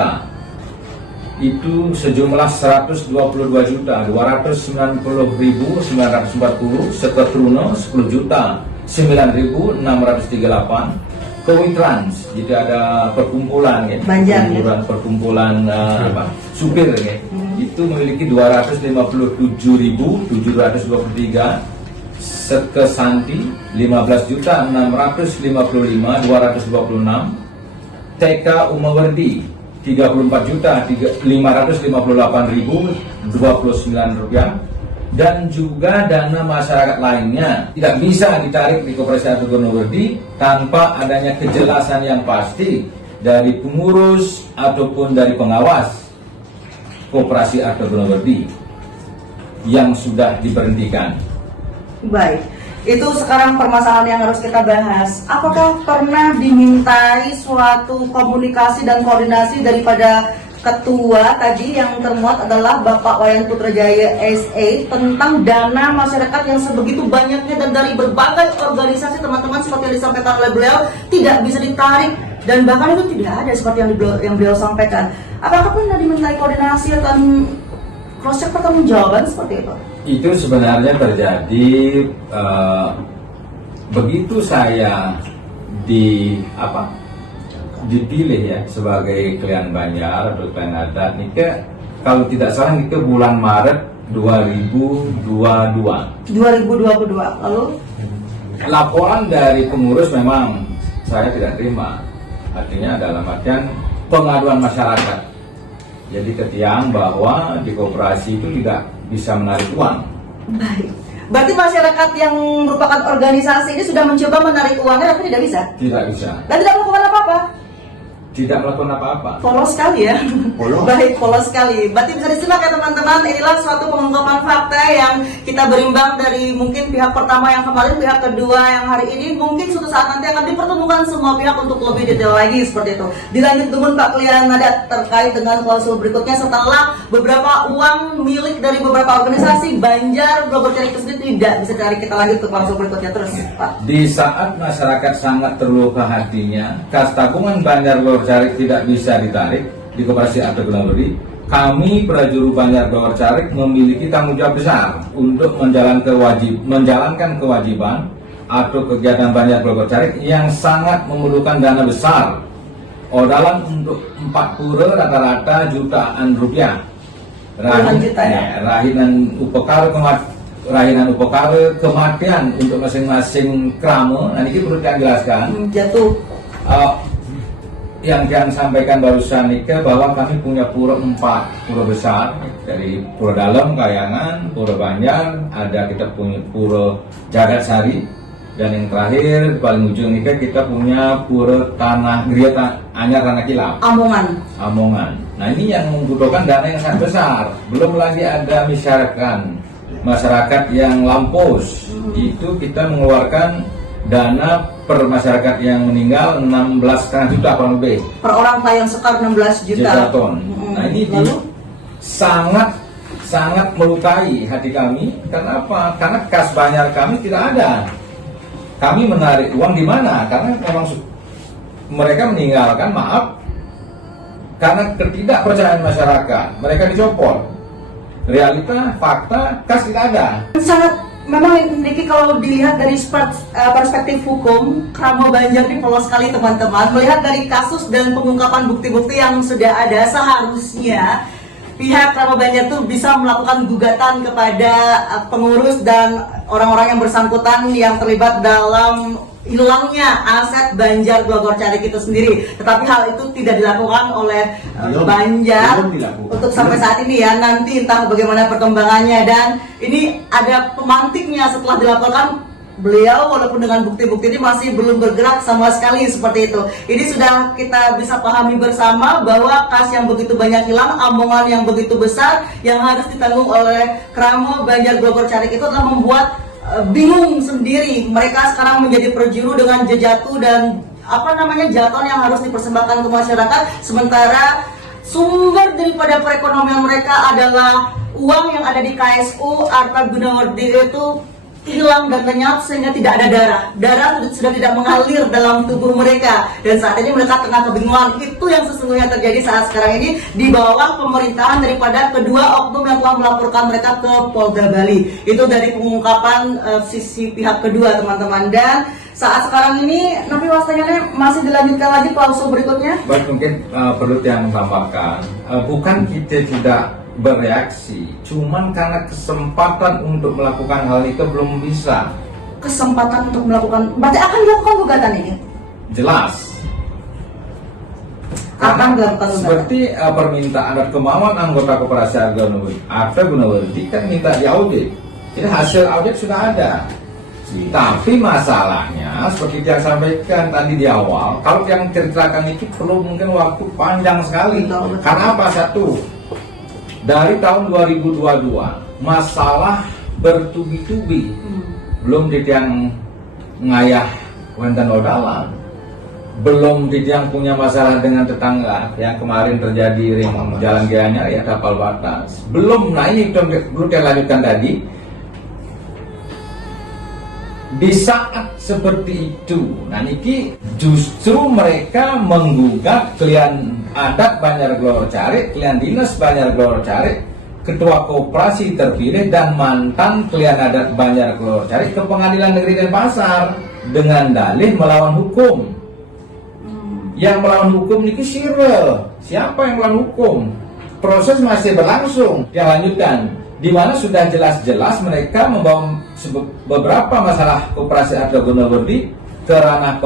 itu sejumlah 122.290.940. Seketruno 10.9.638. Kowitrans, jika ada perkumpulan ya, Banjar, perkumpulan supir ya, itu memiliki 257.723. Sekesanti 15.655.226. TK Umawardi 34.558.029 rupiah. Dan juga dana masyarakat lainnya tidak bisa ditarik di Koperasi Arta Gunawardi tanpa adanya kejelasan yang pasti dari pengurus ataupun dari pengawas Koperasi Arta Gunawardi yang sudah diberhentikan. Baik, itu sekarang permasalahan yang harus kita bahas. Apakah pernah dimintai suatu komunikasi dan koordinasi daripada ketua tadi yang termuat adalah Bapak Wayan Putrajaya SA tentang dana masyarakat yang sebegitu banyaknya dan dari berbagai organisasi teman-teman, seperti yang disampaikan oleh beliau, tidak bisa ditarik dan bahkan itu tidak ada seperti yang beliau sampaikan. Apakah pernah dimintai koordinasi atau cross check pertanggungjawaban seperti itu? Itu sebenarnya terjadi begitu saya dipilih ya sebagai klien Banjar atau klien adat nikah, kalau tidak salah nikah bulan Maret 2022. Lalu laporan dari pengurus memang saya tidak terima, artinya dalam artian pengaduan masyarakat. Jadi ketiang bahwa di koperasi itu tidak bisa menarik uang. baik. Berarti masyarakat yang merupakan organisasi ini sudah mencoba menarik uangnya tapi tidak bisa? Tidak bisa. Dan tidak melakukan apa-apa? Tidak melakukan apa-apa. Polos sekali ya. Polos. Baik, polos sekali. Berarti bisa disimak ya teman-teman. Inilah suatu pengungkapan fakta yang kita berimbang dari mungkin pihak pertama yang kemarin, pihak kedua yang hari ini. Mungkin suatu saat nanti akan dipertemukan semua pihak untuk lebih detail lagi seperti itu. Dilanjut dulu Pak Klian Adat terkait dengan klausul berikutnya setelah beberapa uang milik dari beberapa organisasi Banjar Glogor Carik itu sendiri tidak bisa ditarik. Kita lanjut ke klausul berikutnya terus Pak. Di saat masyarakat sangat terluka hatinya, kas tabungan Banjar Glogor Carik tidak bisa ditarik di Koperasi Arta Gunawardi, kami prajuru Banjar Glogor Carik memiliki tanggung jawab besar untuk menjalankan kewajiban atau kegiatan Banjar Glogor Carik yang sangat memerlukan dana besar. Odalan untuk 4 pura rata-rata jutaan rupiah. Rahinan upekara kematian untuk masing-masing krama. Nah ini perlu dijelaskan. Jatuh. Yang sampaikan barusan nikah bahwa kami punya pura 4 pura besar, dari Pura Dalam, Kayangan, Pura Banjar, ada kita punya Pura Jagat Sari, dan yang terakhir paling ujung nikah kita punya Pura Tanah Gria Anyar Tanah Kilap, Amongan. Nah ini yang membutuhkan dana yang sangat besar. Belum lagi ada masyarakat yang lampus. Itu kita mengeluarkan dana per masyarakat yang meninggal 16,5 juta kurang lebih. Per orang tayang sekar 16 juta ton. Nah ini sangat melukai hati kami. Kenapa? Karena kas Banjar kami tidak ada. Kami menarik uang di mana? Karena memang mereka meninggalkan, maaf, karena ketidakpercayaan masyarakat. Mereka dicopot. Realita, fakta, kas tidak ada. Sangat. Memang Niki kalau dilihat dari perspektif hukum, Kramo Banjar ini polos sekali teman-teman. Melihat dari kasus dan pengungkapan bukti-bukti yang sudah ada, seharusnya pihak Kramo Banjar itu bisa melakukan gugatan kepada pengurus dan orang-orang yang bersangkutan yang terlibat dalam hilangnya aset Banjar Glogor Carik itu sendiri. Tetapi hal itu tidak dilakukan oleh Banjar belum dilakukan. untuk sampai saat ini ya. Nanti entah bagaimana perkembangannya, dan ini ada pemantiknya setelah dilaporkan. Beliau walaupun dengan bukti-bukti ini masih belum bergerak sama sekali seperti itu. Ini sudah kita bisa pahami bersama bahwa kas yang begitu banyak hilang, omongan yang begitu besar yang harus ditanggung oleh Kramo Banjar Glogor Carik itu adalah membuat bingung sendiri. Mereka sekarang menjadi perjuru dengan jejatu dan jatuh yang harus dipersembahkan ke masyarakat, sementara sumber daripada perekonomian mereka adalah uang yang ada di KSU Arta Gunawardi itu hilang dan lenyap sehingga tidak ada darah sudah tidak mengalir dalam tubuh mereka, dan saat ini mereka tengah kebingungan. Itu yang sesungguhnya terjadi saat sekarang ini di bawah pemerintahan daripada kedua oknum yang telah melaporkan mereka ke Polda Bali. Itu dari pengungkapan sisi pihak kedua, teman-teman. Dan saat sekarang ini Nabi Wastanya masih dilanjutkan lagi klausul berikutnya. Baik, mungkin perlu yang tambahkan, bukan kita tidak bereaksi, cuman karena kesempatan untuk melakukan hal itu belum bisa. Kesempatan untuk melakukan, berarti akan dilakukan gugatan ini? Jelas. Akan dilakukan gugatan? Seperti permintaan dan kemauan anggota Koperasi Arta Gunawardi kan minta diaudit. Jadi hasil audit sudah ada. Tapi masalahnya seperti yang sampaikan tadi di awal, kalau yang ceritakan ini perlu mungkin waktu panjang sekali. Betul. Karena apa? Satu, dari tahun 2022 masalah bertubi-tubi, belum yang ngayah wenten odalan, belum yang punya masalah dengan tetangga yang kemarin terjadi ring jalan Gianyar ya kapal batas, belum. Nah ini belum yang lanjutkan tadi. Di saat seperti itu, nah niki justru mereka menggugat klien adat Banjar Glogor Carik, klien dinas Banjar Glogor Carik, ketua koperasi terpilih dan mantan klien adat Banjar Glogor Carik ke Pengadilan Negeri Denpasar dengan dalih melawan hukum. Yang melawan hukum niki sirel. Siapa yang melawan hukum? Proses masih berlangsung. Yang lanjutkan, di mana sudah jelas-jelas mereka membawa beberapa masalah Koperasi Arta Gunawardi ke ranah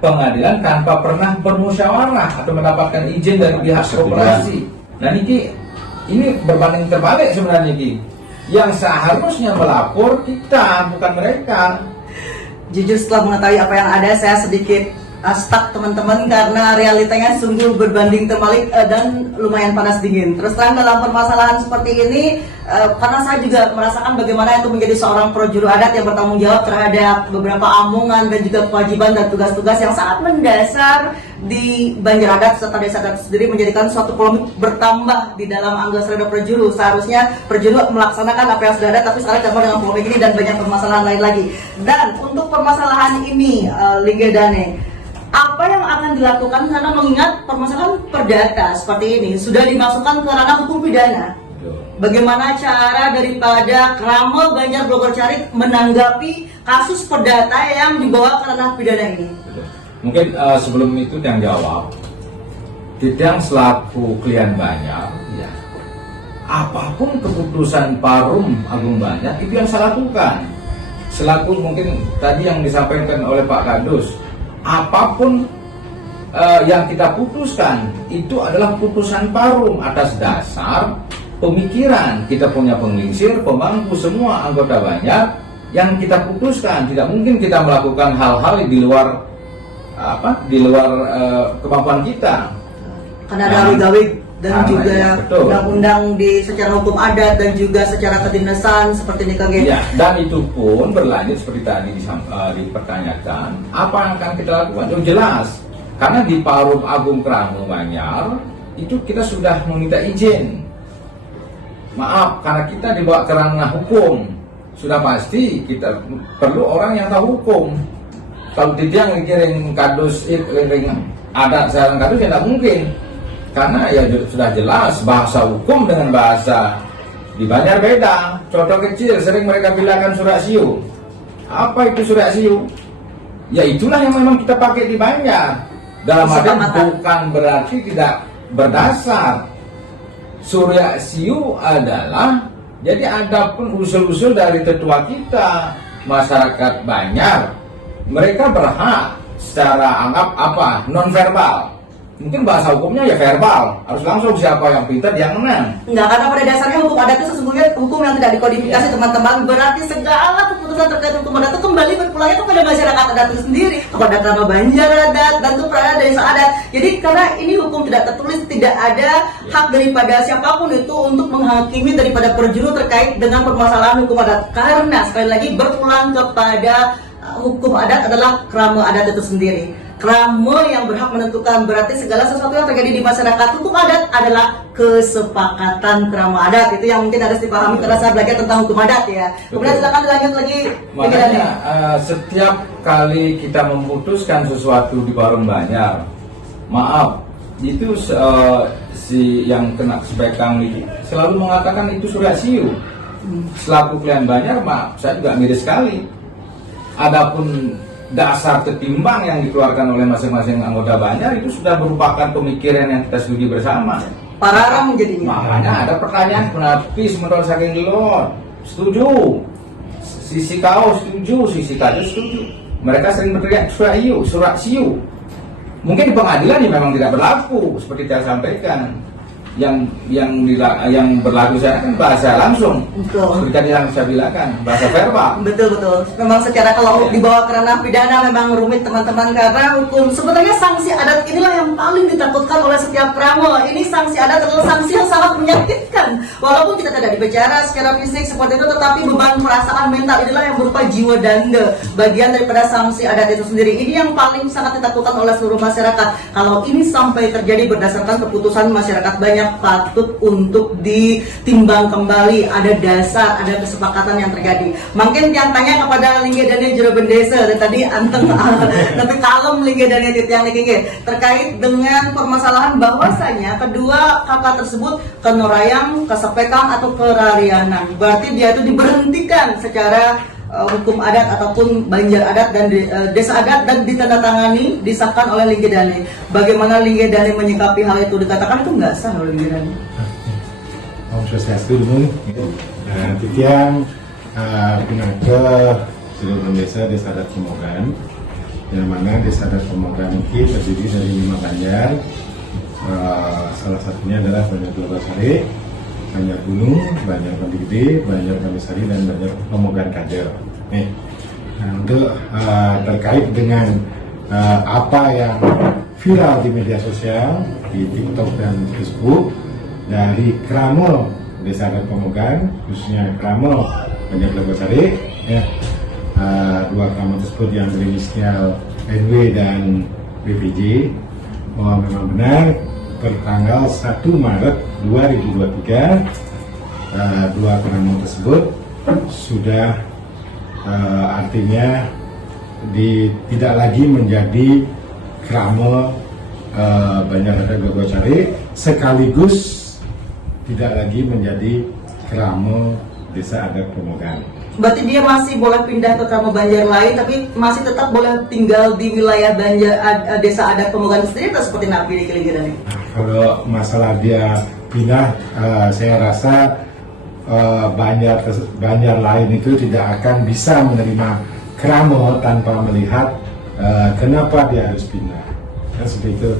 pengadilan tanpa pernah bermusyawarah atau mendapatkan izin dari pihak koperasi. Nah ini berbanding terbalik sebenarnya Niki. Yang seharusnya melapor kita, bukan mereka. Jujur setelah mengetahui apa yang ada, saya sedikit stuck teman-teman, karena realitanya sungguh berbanding terbalik dan lumayan panas dingin. Terus terang dalam permasalahan seperti ini, karena saya juga merasakan bagaimana itu menjadi seorang prajuru adat yang bertanggung jawab terhadap beberapa omongan dan juga kewajiban dan tugas-tugas yang sangat mendasar di Banjar Adat serta desa adat sendiri, menjadikan suatu polemik bertambah di dalam anggota prajuru. Seharusnya prajuru melaksanakan apa yang sudah ada, tapi sekarang ditambah dengan polemik ini dan banyak permasalahan lain lagi. Dan untuk permasalahan ini, Liga Dane, apa yang akan dilakukan karena mengingat permasalahan perdata seperti ini sudah dimasukkan ke ranah hukum pidana? Bagaimana cara daripada Kramo Banjar Glogor Carik menanggapi kasus perdata yang dibawa ke ranah pidana ini? Mungkin sebelum itu yang jawab, Tidang selaku klien Banjar, ya, apapun keputusan Parum Agung Banjar itu yang saya lakukan. Selaku mungkin tadi yang disampaikan oleh Pak Kadus, apapun yang kita putuskan itu adalah putusan Parum atas dasar pemikiran. Kita punya penglingsir, pemangku, semua anggota Banjar yang kita putuskan. Tidak mungkin kita melakukan hal-hal di luar kemampuan kita. Karena ada gawe dan juga betul. undang-undang di secara hukum adat dan juga secara kedinasan seperti ini kaget. Ya, dan itu pun berlanjut seperti tadi dipertanyakan, apa yang akan kita lakukan? Itu jelas, karena di Parum Agung Kramo Banjar itu kita sudah meminta izin. Maaf, karena kita dibawa ke ranah hukum, sudah pasti kita perlu orang yang tahu hukum. Kalau tidak ngiring kadus, ada saran kadus ya tidak mungkin. Karena ya sudah jelas bahasa hukum dengan bahasa di Banjar beda. Contoh kecil sering mereka bilangkan surat siu. Apa itu surat siu? Ya itulah yang memang kita pakai di Banjar. Dalam arti bukan berarti tidak berdasar. Surat siu adalah, jadi ada pun usul-usul dari tetua kita masyarakat Banjar, mereka berhak secara anggap apa non-verbal. Mungkin bahasa hukumnya ya verbal, harus langsung siapa yang pintar yang menang. Enggak, karena pada dasarnya hukum adat itu sesungguhnya hukum yang tidak dikodifikasi, teman-teman. Berarti segala keputusan terkait hukum adat itu kembali berpulangnya kepada masyarakat adat itu sendiri, kepada Krama Banjar adat dan kepada desa adat. Jadi karena ini hukum tidak tertulis, tidak ada hak daripada siapapun itu untuk menghakimi daripada perjuru terkait dengan permasalahan hukum adat. Karena sekali lagi berpulang kepada hukum adat adalah krama adat itu sendiri. Krama yang berhak menentukan, berarti segala sesuatu yang terjadi di masyarakat hukum adat adalah kesepakatan krama adat. Itu yang mungkin harus dipahami karena saya belajar tentang hukum adat ya. Kemudian silakan lanjut lagi. Makanya setiap kali kita memutuskan sesuatu di Barong Banjar, maaf, itu si yang kena spekang itu selalu mengatakan itu surat siu. Selaku klien Banjar, maaf, saya juga miris sekali. Adapun dasar ketimbang yang dikeluarkan oleh masing-masing anggota Banjar itu sudah merupakan pemikiran yang kita studi bersama. Pararang jadinya. Makanya ada pertanyaan, kenapa menurut saking Lord setuju, sisi kau setuju, sisi kau setuju. Mereka sering berteriak surat siu. Mungkin di pengadilan ini memang tidak berlaku seperti saya sampaikan. Yang berlaku saya kan bahasa langsung. Betul. Seperti tadi yang saya bilangkan, bahasa verbal. Betul. Memang secara kalau dibawa ke ranah pidana memang rumit teman-teman, karena hukum sebenarnya sanksi adat inilah yang paling ditakutkan oleh setiap krama. Ini sanksi adat adalah sanksi yang sangat menyakitkan. Walaupun kita tidak dibicara secara fisik seperti itu, tetapi beban perasaan mental inilah yang berupa jiwa danda, bagian daripada sanksi adat itu sendiri. Ini yang paling sangat ditakutkan oleh seluruh masyarakat. Kalau ini sampai terjadi berdasarkan keputusan masyarakat banyak, patut untuk ditimbang kembali, ada dasar, ada kesepakatan yang terjadi. Mungkin yang tanya kepada Lingge Dani Juru Bendesa dan tadi anteng tapi kalem Lingge Dani Titiang Lingge terkait dengan permasalahan bahwasanya kedua kakak tersebut kenorayang, kesepekang atau kerarianan. Berarti dia itu diberhentikan secara hukum adat ataupun Banjar adat dan desa adat dan ditandatangani, disahkan oleh Lingge Dani. Bagaimana Lingge Dani menyikapi hal itu? Dikatakan itu nggak sah oleh Lingge Dani. Om Swastiastu dulu. Titiang ke seluruh desa adat Pemogan, yang mana desa adat Pemogan ini terdiri dari 5 banjar. Salah satunya adalah Banjar Globasari, Banjar Gunung, Banjar Pendigede, Banjar Kamisari, dan Banjar Pemogan Kader. Nih, untuk terkait dengan apa yang viral di media sosial, di TikTok dan Facebook dari krama desa adat Pemogan, khususnya krama Banjar Globasari, ya, 2 krama tersebut yang berinisial NW dan BPJ, bahwa memang benar bertanggal 1 Maret 2023 2 krama tersebut sudah artinya tidak lagi menjadi krama Banjar adat Globasari, sekaligus tidak lagi menjadi krama desa adat Pemogan. Berarti dia masih boleh pindah ke krama Banjar lain, tapi masih tetap boleh tinggal di wilayah Banjar desa adat Pemogan sendiri, atau seperti Nabi di Lingge Dani? Kalau masalah dia pindah, saya rasa Banjar lain itu tidak akan bisa menerima krama tanpa melihat kenapa dia harus pindah. Kan seperti itu.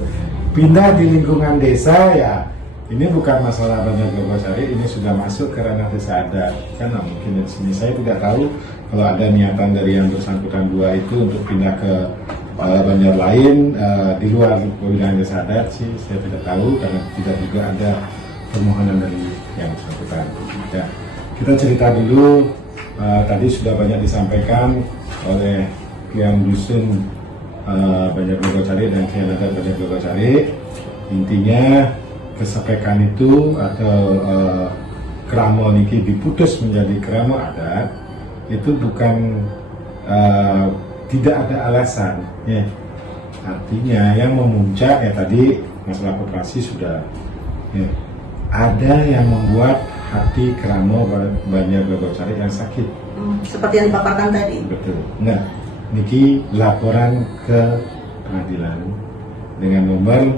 Pindah di lingkungan desa, ya ini bukan masalah Banjar Globasari, ini sudah masuk ke ranah desa adat. Karena mungkin di sini saya tidak tahu kalau ada niatan dari yang bersangkutan 2 itu untuk pindah ke Banjar lain di luar wilayah desa adat sih saya tidak tahu, karena tidak juga ada permohonan dari yang bersangkutan. Ya, kita cerita dulu, tadi sudah banyak disampaikan oleh yang dusun Banjar Globasari dan Kiai adat Banjar Globasari. Intinya kesepekan itu atau krama niki diputus menjadi krama adat itu bukan tidak ada alasan, ya. Artinya yang memuncak ya tadi masalah koperasi sudah, ya. Ada yang membuat hati krama Banjar Globasari yang sakit. Seperti yang dipaparkan tadi. Betul. Nah, niki laporan ke pengadilan dengan nomor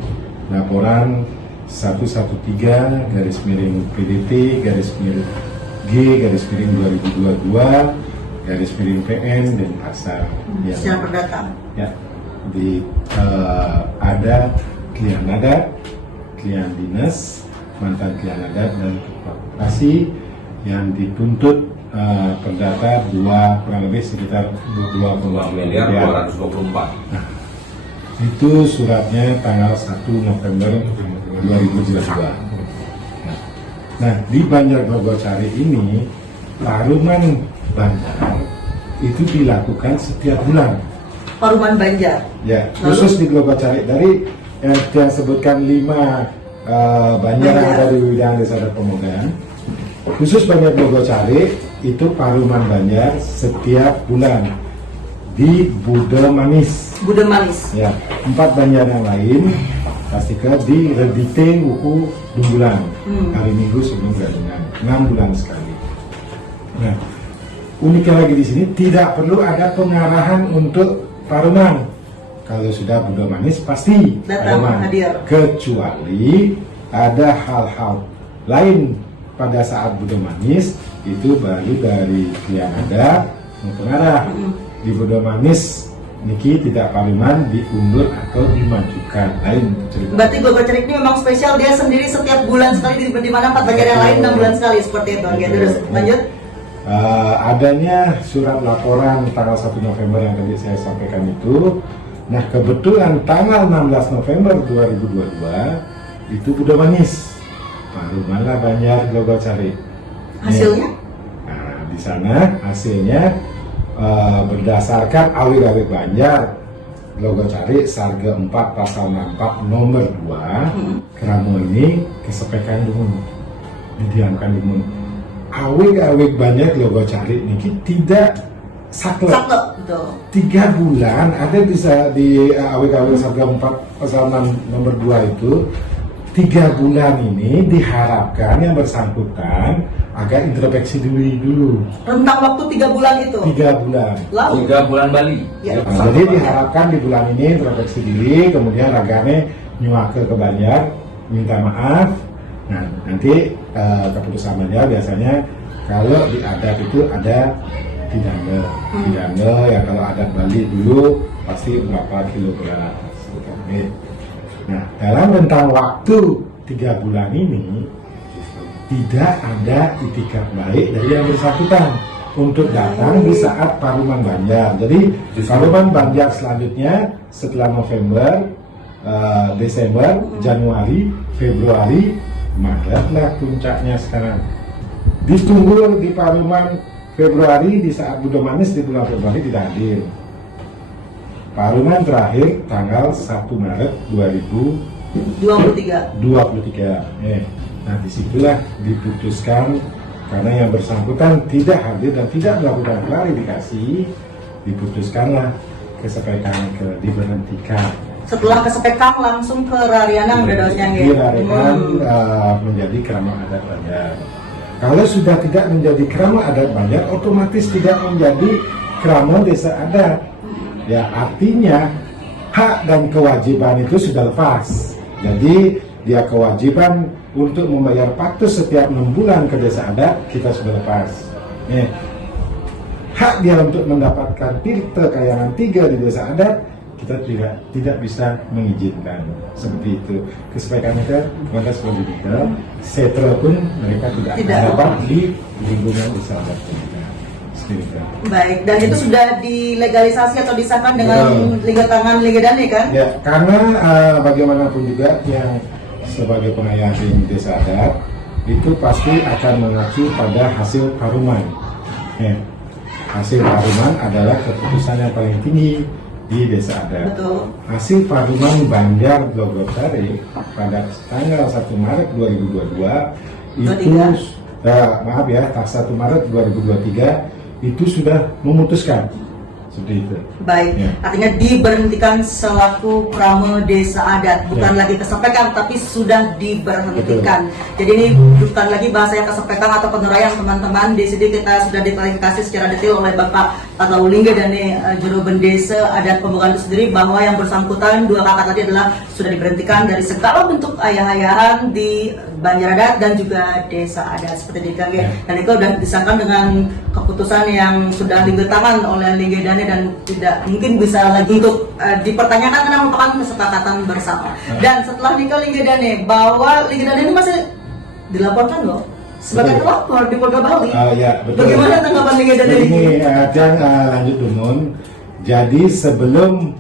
laporan 113/PDT/G/2022 garis miring PN dan pasar. Secara perdata. Ya, ada klien adat, klien dinas, mantan klien adat dan ketua koperasi yang dituntut perdata kurang lebih sekitar 2,224. Itu suratnya tanggal 1 November 2022. Nah, di Banjar Glogocari ini paruman Banjar itu dilakukan setiap bulan. Paruman Banjar. Ya, khusus di Glogocari dari yang sebutkan 5 Banjar yang ada di bidang desa adat Pemogan. Khusus Banjar Glogocari itu paruman Banjar setiap bulan di Buda Manis. Buda Manis. Ya, 4 Banjar yang lain pastikan di Redite Wuku Dunggulan hari Minggu sebelum gabungan 6 bulan sekali. Nah, uniknya lagi di sini tidak perlu ada pengarahan untuk paruman. Kalau sudah Buda Manis pasti datang paruman. hadir. Kecuali ada hal-hal lain pada saat Buda Manis itu baru dari klien ada pengarah. Di Buda Manis niki tidak paruman diundur atau dimajukan, lain cerita. Berarti Glogocari ini memang spesial, dia sendiri setiap bulan sekali, di mana 4 Banjar yang lain 6 bulan sekali seperti itu. Oke, terus lanjut. Adanya surat laporan tanggal 1 November yang tadi saya sampaikan itu. Nah, kebetulan tanggal 16 November 2022 itu Buda Manis. Parumanlah Banjar Glogocari. Hasilnya? Nah, di sana hasilnya berdasarkan awil-awil Banjar Glogocari Sarga 4 Pasal 64 nomor 2 Keramo ini kesepekan dulu didiamkan dulu. Awil-awil Banjar Glogocari ini tidak saklek. Betul. 3 bulan ada bisa di awil-awil Sarga 4 Pasal 6 nomor 2 itu 3 bulan ini diharapkan yang bersangkutan agar introspeksi dulu. Rentang waktu 3 bulan itu. 3 bulan. Lalu 3 bulan Bali. Ya, Nah, jadi diharapkan di bulan ini introspeksi diri, kemudian ragane nyuake ke Banjar, minta maaf. Nah, nanti keputusan Banjar biasanya kalau di adat itu ada pidana. Pidana ya kalau adat Bali dulu pasti berapa kilogram. Nah, dalam rentang waktu 3 bulan ini tidak ada itikat baik dari yang bersangkutan untuk datang di saat paruman Banjar. Jadi paruman Banjar selanjutnya setelah November, Desember, Januari, Februari, Maretlah puncaknya sekarang. Ditunggu di paruman Februari di saat Buda Manis di bulan Februari tidak hadir. Paruman terakhir tanggal 1 Maret 2023. Nah, disitulah diputuskan karena yang bersangkutan tidak hadir dan tidak melakukan klarifikasi, diputuskanlah kesepekan diberhentikan. setelah kesepekan langsung ke Rarianang dadosnya nggih. Dirarikan menjadi kerama adat Banjar. Kalau sudah tidak menjadi kerama adat Banjar, otomatis tidak menjadi kerama desa adat. Ya, artinya hak dan kewajiban itu sudah lepas. Jadi dia kewajiban untuk membayar patuh setiap 6 bulan ke desa adat kita sudah lepas. Hak dia untuk mendapatkan tirta kayangan 3 di desa adat kita tidak bisa mengizinkan seperti itu. Kesepakan itu batas pendidikan, setra pun mereka tidak dapat di lingkungan desa adat kita. Baik, dan itu sudah dilegalisasi atau disahkan dengan Liga Tangan Liga Dane kan? Ya, karena bagaimanapun juga yang sebagai pengayah di desa adat itu pasti akan mengacu pada hasil paruman. Hasil paruman adalah keputusan yang paling tinggi di desa adat. Betul. Hasil paruman Banjar Glogocari pada tanggal 1 Maret 2022 itu maaf ya, 1 Maret 2023 itu sudah memutuskan seperti itu. Baik, ya. Artinya diberhentikan selaku krama desa adat, bukan lagi kesepekan, tapi sudah diberhentikan. Betul. Jadi ini bukan lagi bahasa yang kesepekan atau penuraian teman-teman. Di sini kita sudah diklarifikasi secara detail oleh Bapak atau Linggedane Jero Bendesa Adat Pembukaan itu sendiri, bahwa yang bersangkutan dua kakak tadi adalah sudah diberhentikan dari segala bentuk ayah-ayahan di Banjar Adat dan juga desa adat seperti di KG. Dan itu sudah disahkan dengan keputusan yang sudah ditangan oleh Linggedane dan tidak mungkin bisa lagi untuk dipertanyakan karena merupakan kesepakatan bersama. Dan setelah nikah Linggedane, bahwa Linggedane ini masih dilaporkan loh sebagai pelapor di Polda Bali. Ya, betul. Bagaimana tanggapan Linggedane ini? Dan lanjut Dumun. Jadi sebelum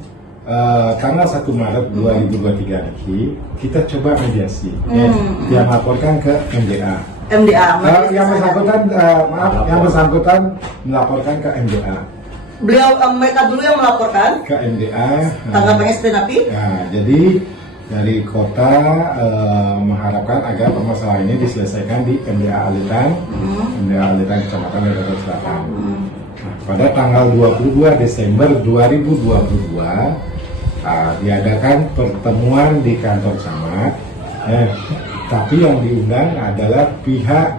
tanggal 1 Maret 2023 ini kita coba mediasi. Dia melaporkan ke MDA. Yang bersangkutan yang bersangkutan melaporkan ke MDA. Mereka dulu yang melaporkan ke MDA. Tanggapannya seperti apa? Ya, jadi dari kota mengharapkan agar permasalahan ini diselesaikan di MDA Alitan, MDA Alitan Kecamatan Daerah Selatan. Nah, pada tanggal 22 Desember 2022 diadakan pertemuan di kantor camat, tapi yang diundang adalah pihak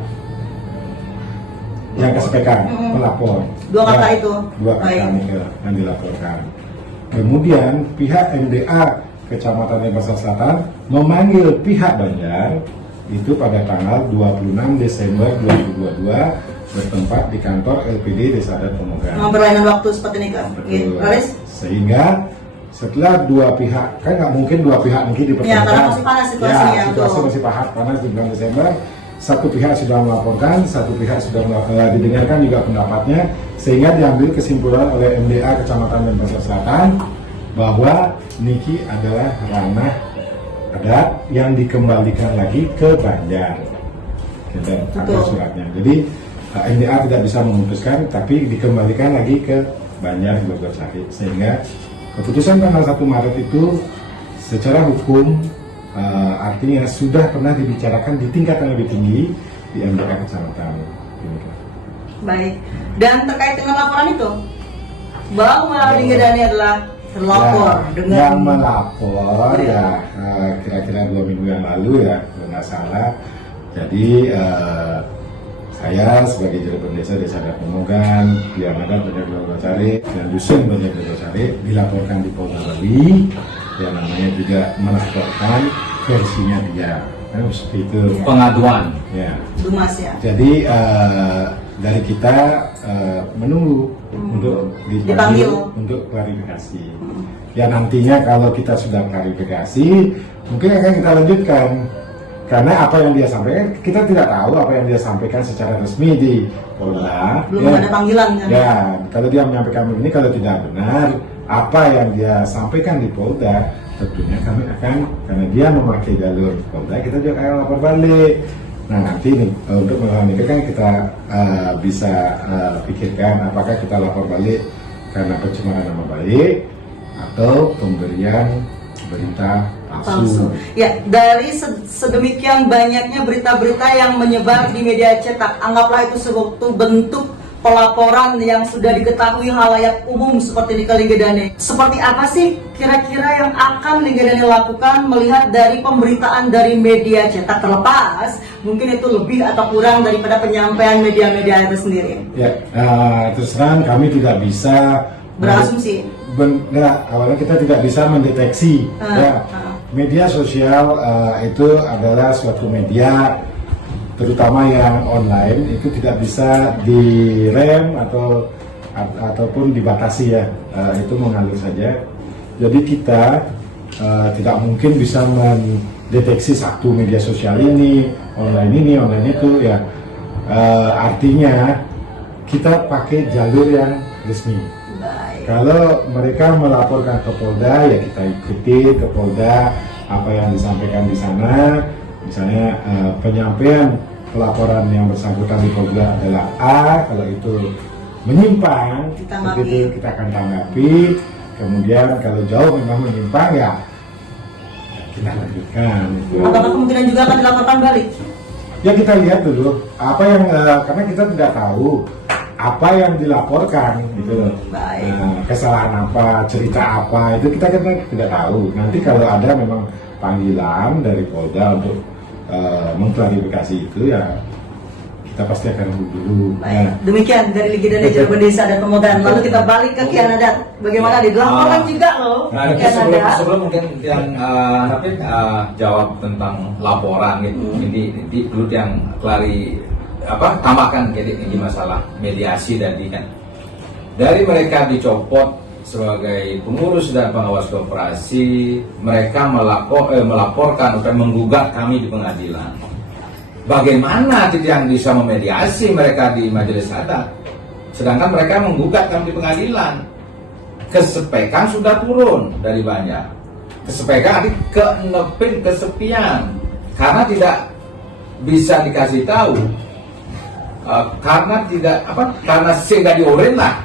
yang kesepekan melapor. Dua kakak itu. Dua kakak yang dilaporkan. Kemudian pihak MDA Kecamatan Denpasar Selatan memanggil pihak Banjar itu pada tanggal 26 Desember 2022 bertempat di kantor LPD Desa Adat Pemogan. Berlainan waktu seperti ini kan? Sehingga setelah dua pihak, kan nggak mungkin dua pihak ini dipertemukan. Ya, karena masih panas situasinya. Ya, situasi masih panas di bulan Desember. Satu pihak sudah melaporkan, satu pihak sudah didengarkan juga pendapatnya, sehingga diambil kesimpulan oleh MDA Kecamatan Denpasar Selatan bahwa Niki adalah ranah adat yang dikembalikan lagi ke Banjar. Kita ada suratnya. Jadi MDA tidak bisa memutuskan, tapi dikembalikan lagi ke Banjar Bogor-Sari. Sehingga keputusan tanggal 1 Maret itu secara hukum artinya sudah pernah dibicarakan di tingkat yang lebih tinggi di MDA Kecamatan. Baik. Dan terkait dengan laporan itu, bahwa Linggedane adalah terlapor dengan yang melapor kira-kira 2 minggu yang lalu ya, kalau nggak salah. Jadi saya sebagai Jero Bendesa Desa Adat Pemogan, Klian Adat Banjar Bogor-Sari dan Dusun Banjar Bogor-Sari dilaporkan di Polda Bali. Yang namanya juga melaporkan versinya dia. Seperti itu. Pengaduan. Ya. Dumas ya. Jadi dari kita menunggu untuk dipanggil untuk klarifikasi. Ya nantinya kalau kita sudah klarifikasi, mungkin akan kita lanjutkan. Karena apa yang dia sampaikan, kita tidak tahu apa yang dia sampaikan secara resmi di Polda. Belum ada panggilan kan? Ya, kalau dia menyampaikan ini, kalau tidak benar, apa yang dia sampaikan di Polda, tentunya kami akan, karena dia memakai jalur Polda, kita juga akan lapor balik. Nah nanti nih, untuk melakukan itu kan kita bisa pikirkan apakah kita lapor balik karena pencemaran nama baik atau pemberian berita palsu. Ya, dari sedemikian banyaknya berita-berita yang menyebar di media cetak, anggaplah itu suatu bentuk pelaporan yang sudah diketahui halayak umum seperti di Linggedane. Seperti apa sih kira-kira yang akan Linggedane lakukan melihat dari pemberitaan dari media cetak, terlepas mungkin itu lebih atau kurang daripada penyampaian media-media itu sendiri? Ya, terus terang kami tidak bisa berasumsi. Awalnya kita tidak bisa mendeteksi. Media sosial itu adalah suatu media, terutama yang online, itu tidak bisa direm ataupun dibatasi ya, itu mengalir saja. Jadi kita tidak mungkin bisa mendeteksi satu media sosial ini online itu ya. Artinya kita pakai jalur yang resmi. Kalau mereka melaporkan ke Polda, ya kita ikuti ke Polda apa yang disampaikan di sana. Misalnya penyampaian pelaporan yang bersangkutan di Polda adalah A, kalau itu menyimpang, begitu kita akan tanggapi. Kemudian kalau jauh memang menyimpang ya kita lanjutkan. Apakah kemungkinan juga akan dilaporkan balik? Ya kita lihat dulu apa yang karena kita tidak tahu apa yang dilaporkan gitu. Kesalahan apa, cerita apa, itu kita tidak tahu. Nanti kalau ada memang panggilan dari Polda untuk mengklarifikasi itu ya kita pasti akan rembuk dulu. Baik, demikian dari Legenda Cirebon Desa dan Pemogan. Lalu kita balik ke Kian Adat. Bagaimana dilaporkan juga loh Nah, Kian Adat. sebelum mungkin yang jawab tentang laporan gitu, ini dulu yang tambahkan jadi masalah mediasi tadi kan. Dari mereka dicopot sebagai pengurus dan pengawas koperasi, mereka melaporkan atau menggugat kami di pengadilan. Bagaimana yang bisa memediasi mereka di majelis adat, sedangkan mereka menggugat kami di pengadilan. Kesepekan sudah turun dari banyak. Kesepekan kenepin kesepian karena tidak bisa dikasih tahu, karena sehingga dioren lah.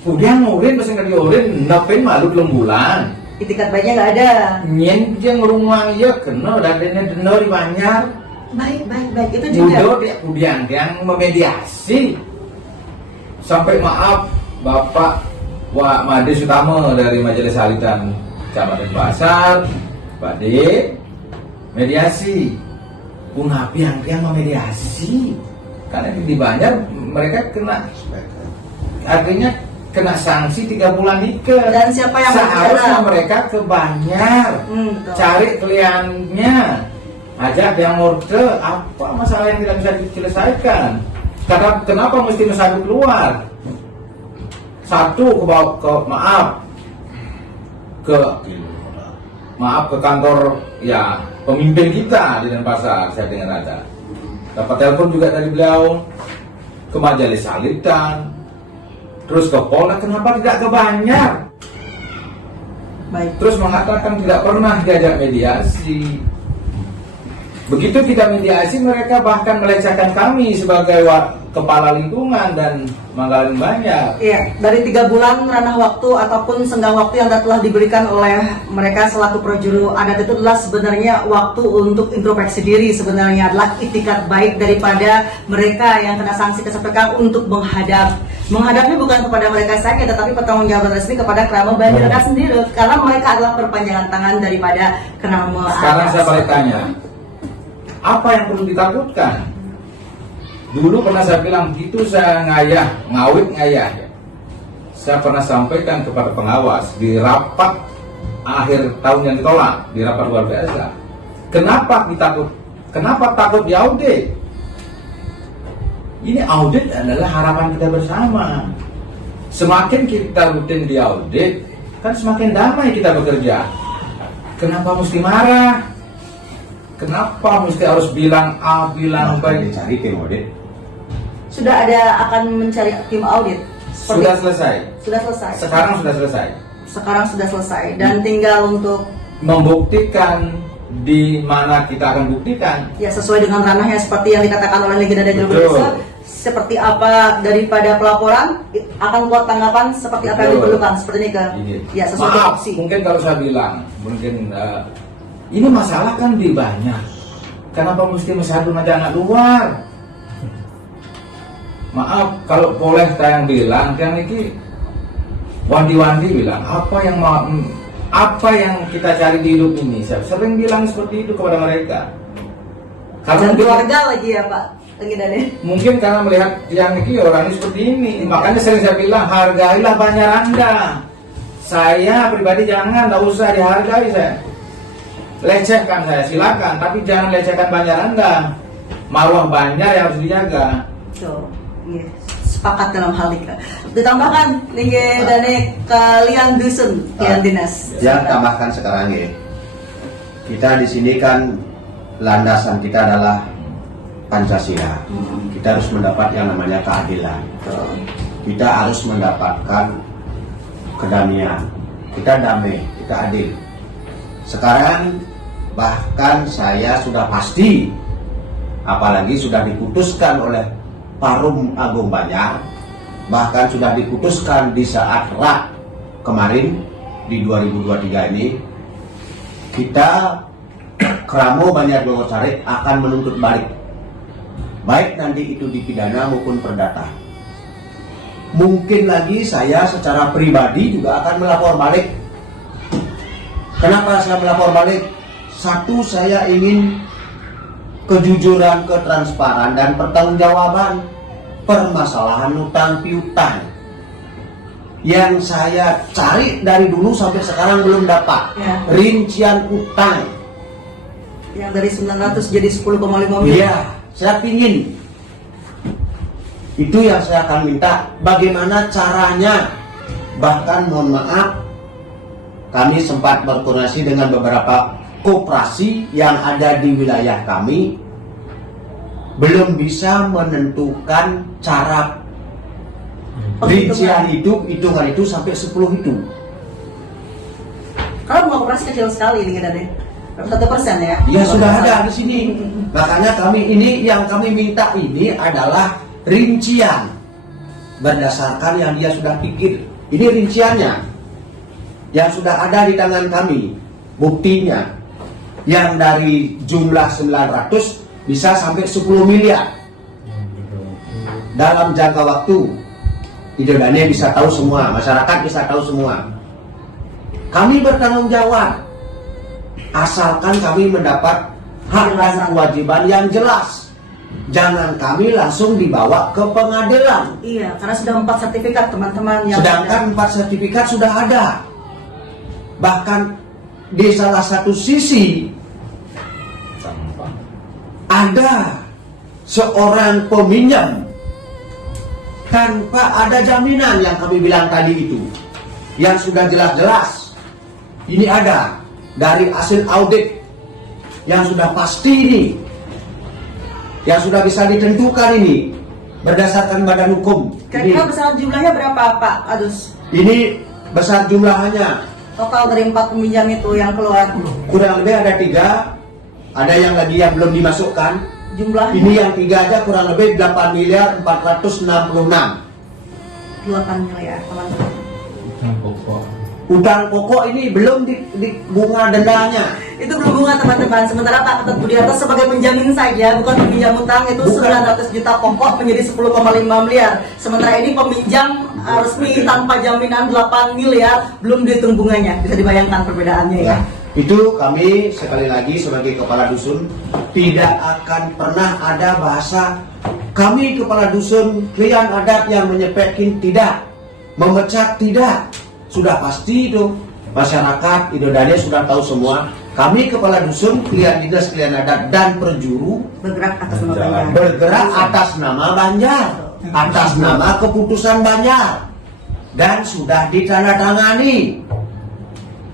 Kemudian ngorin pas nggak diorin, nepin malu bulan. Itikat baiknya nggak ada. Nyen jeng rumah ya kena dan denor banyak. Baik, itu juga. Udah dia kemudian yang memediasi. Sampai maaf Bapak Wak Made Sutama dari Majelis Halitan Kecamatan Pasar, Pak D mediasi. Pungapi yang memediasi. Karena di Banjar mereka kena, artinya kena sanksi 3 bulan nikah. Dan siapa yang seharusnya mereka ke Banjar cari kliennya, ajak yang order. Apa masalah yang tidak bisa diselesaikan? Kenapa mesti mesadu keluar? Satu maaf ke kantor ya pemimpin kita di Denpasar, saya dengar ada. Dapat telepon juga dari beliau ke Majelis Halitan, terus ke Polda, kenapa tidak ke Banjar? Baik. Terus mengatakan tidak pernah diajak mediasi. Begitu kita mediasi, mereka bahkan melecehkan kami sebagai kepala lingkungan dan Manggalan Banjar. Iya, dari 3 bulan ranah waktu ataupun senggang waktu yang telah diberikan oleh mereka selaku projuru adat itu adalah sebenarnya waktu untuk introspeksi diri, sebenarnya adalah itikat baik daripada mereka yang kena sanksi kesepekan untuk menghadapnya bukan kepada mereka saja, tetapi pertanggungjawaban resmi kepada Krama Banjar Adat sendiri, karena mereka adalah perpanjangan tangan daripada Krama Adat. Sekarang saya balik tanya, apa yang perlu ditakutkan? Dulu pernah saya bilang, begitu saya ngawit ngayah. Saya pernah sampaikan kepada pengawas di rapat akhir tahun yang ditolak, di rapat luar biasa. Kenapa takut diaudit? Ini audit adalah harapan kita bersama. Semakin kita rutin diaudit, kan semakin damai kita bekerja. Kenapa mesti marah? Kenapa mesti harus bilang A, bilang B? Cari tim audit. Sudah akan mencari tim audit. Sudah selesai. Sudah selesai. Sekarang sudah selesai. Sekarang sudah selesai dan tinggal untuk membuktikan di mana kita akan buktikan. Ya, sesuai dengan ranahnya seperti yang dikatakan oleh Legenda Cirebon Desa. Seperti apa daripada pelaporan akan keluar tanggapan seperti apa yang diperlukan seperti ini ke ya sesuai Maaf, opsi. mungkin kalau saya bilang ini masalah kan di banyak. Kenapa mesti mesadu anak luar? Maaf, kalau boleh saya yang bilang, yang ini wandi-wandi bilang apa yang kita cari di hidup ini. Saya sering bilang seperti itu kepada mereka. Dan keluarga lagi ya Pak, lagi dari. Mungkin karena melihat yang ini orangnya seperti ini, makanya sering saya bilang hargailah Banjar Anda. Saya pribadi tidak usah dihargai saya. Lecehkan saya silakan, tapi jangan lecehkan Banjar Anda. Marwah Banjar yang harus dijaga. So, yes. Sepakat dalam hal ini. Ditambahkan dari kalian dusun, kalian dinas. Yang tambahkan sekarang ya, kita di sini kan landasan kita adalah Pancasila. Kita harus mendapat yang namanya keadilan. Kita harus mendapatkan kedamaian. Kita damai, kita adil. Sekarang bahkan saya sudah pasti, apalagi sudah diputuskan oleh Parum Agung Banjar, bahkan sudah diputuskan di saat RAK kemarin di 2023 ini, kita Kramo Banjar Bogosari akan menuntut balik, baik nanti itu dipidana maupun perdata. Mungkin lagi saya secara pribadi juga akan melapor balik. Kenapa saya melapor balik? Satu, saya ingin kejujuran, ketransparan, dan pertanggungjawaban permasalahan utang piutang yang saya cari dari dulu sampai sekarang belum dapat. Ya. Rincian utang Yang dari 900 jadi 10,5 miliar. iya, saya pingin itu yang saya akan minta, bagaimana caranya. Bahkan mohon maaf, kami sempat berkoordinasi dengan beberapa koperasi yang ada di wilayah kami, belum bisa menentukan cara rincian hitungan itu sampai 10 hitung. Kalau mau operasi kecil sekali ini kan, 1% ya? Ya sudah ada di sini. Makanya kami ini yang kami minta ini adalah rincian berdasarkan yang dia sudah pikir. Ini rinciannya yang sudah ada di tangan kami. Buktinya yang dari jumlah 900 bisa sampai 10 miliar dalam jangka waktu. Idodane bisa tahu semua, masyarakat bisa tahu semua. Kami bertanggung jawab asalkan kami mendapat hak dan kewajiban yang jelas. Jangan kami langsung dibawa ke pengadilan. Iya, karena sudah 4 sertifikat teman-teman yang Sedangkan 4 sertifikat sudah ada. Bahkan di salah satu sisi Tanpa. ada seorang peminjam tanpa ada jaminan yang kami bilang tadi itu, yang sudah jelas-jelas. Ini ada dari hasil audit yang sudah pasti ini, yang sudah bisa ditentukan ini berdasarkan badan hukum. Kira-kira besar jumlahnya berapa Pak Adus? Ini besar jumlahnya, Total dari 4 peminjam itu yang keluar kurang lebih ada 3, ada yang lagi yang belum dimasukkan. jumlahnya Ini yang 3 aja kurang lebih 8 miliar 466. 8 miliar teman-teman. Utang pokok ini belum di bunga dendanya. Itu belum bunga teman-teman. Sementara Pak Ketut Budiarto sebagai penjamin saja, bukan peminjam utang, itu Bukan. 900 juta pokok menjadi 10,5 miliar. Sementara ini peminjam resmi tanpa jaminan 8 miliar, belum dihitung bunganya. Bisa dibayangkan perbedaannya ya. Itu kami sekali lagi sebagai kepala dusun tidak akan pernah ada bahasa kami kepala dusun klien adat yang menyepekin, tidak, memecat, tidak. Sudah pasti itu masyarakat Idodane sudah tahu semua. Kami kepala dusun, klien dinas, klien adat dan perjuru Bergerak atas nama Banjar. bergerak atas nama Banjar, atas nama keputusan Banjar, dan sudah ditandatangani.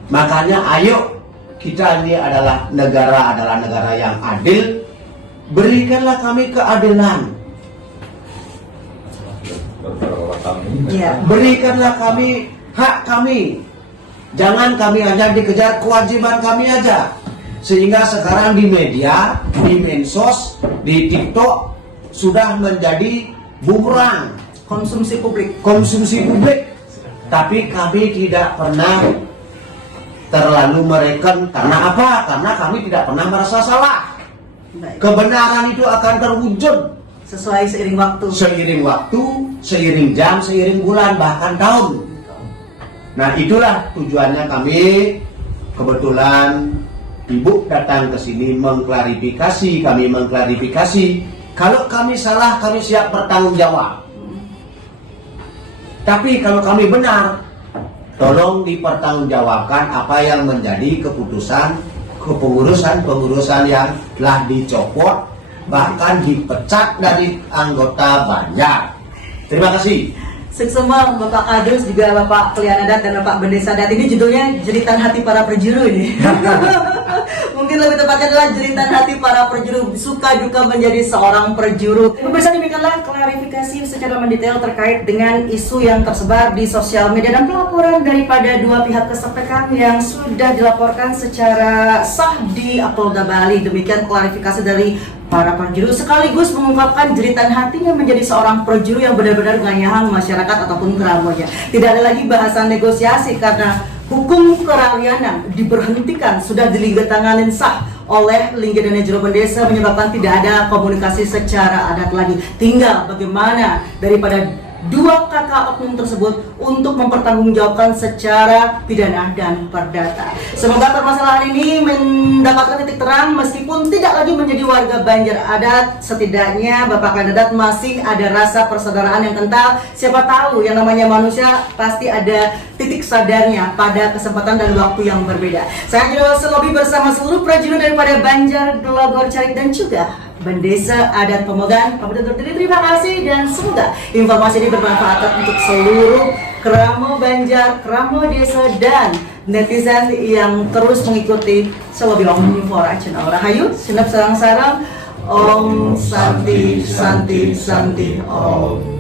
Makanya ayo, kita ini adalah negara yang adil. Berikanlah kami keadilan. Beberapa tahun ini. Iya. Berikanlah kami hak kami. Jangan kami hanya dikejar kewajiban kami aja. Sehingga sekarang di media, di medsos, di TikTok sudah menjadi bumerang Konsumsi publik. konsumsi publik. Tapi kami tidak pernah terlalu mereken. Karena apa? Karena kami tidak pernah merasa salah. Baik. Kebenaran itu akan terwujud Sesuai seiring waktu. seiring waktu, seiring jam, seiring bulan, bahkan tahun. Nah, itulah tujuannya kami. Kebetulan Ibu datang ke sini mengklarifikasi, kami mengklarifikasi. Kalau kami salah, kami siap bertanggung jawab. Tapi kalau kami benar, tolong dipertanggungjawabkan apa yang menjadi kepengurusan yang telah dicopot, bahkan dipecat dari anggota Banjar. Terima kasih. Semua Bapak Kadus, juga Bapak Klien Adat dan Bapak Bendesa Adat, ini judulnya Jeritan Hati Para Perjuru ini. Mungkin lebih tepatnya adalah jeritan hati para perjuru, suka duka menjadi seorang perjuru. Pemirsa, demikianlah klarifikasi secara mendetail terkait dengan isu yang tersebar di sosial media dan pelaporan daripada dua pihak kesertakan yang sudah dilaporkan secara sah di Polda Bali. Demikian klarifikasi dari para perjuru, sekaligus mengungkapkan jeritan hatinya menjadi seorang perjuru yang benar-benar nganyahang masyarakat ataupun keramonya. Tidak ada lagi bahasan negosiasi karena hukum keralianan diberhentikan, sudah ditanganin sah oleh Lingga dan Jero Bendesa, menyebabkan tidak ada komunikasi secara adat lagi. Tinggal bagaimana daripada dua kakak oknum tersebut untuk mempertanggungjawabkan secara pidana dan perdata. Semoga permasalahan ini mendapatkan titik terang meskipun tidak lagi menjadi warga Banjar Adat. Setidaknya Bapak Kandidat masih ada rasa persaudaraan yang kental. Siapa tahu yang namanya manusia pasti ada titik sadarnya pada kesempatan dan waktu yang berbeda. Saya Jero Selobi bersama seluruh prajurit daripada Banjar, Glogor, Carik dan juga Bendesa Adat Pemogan pamit undur diri. Terima kasih dan semoga informasi ini bermanfaat untuk seluruh keramo Banjar, keramo desa dan netizen yang terus mengikuti Selobi Om Infora Channel. Rahayu, senap sarang-sarang, Om Santi Santi Santi Om.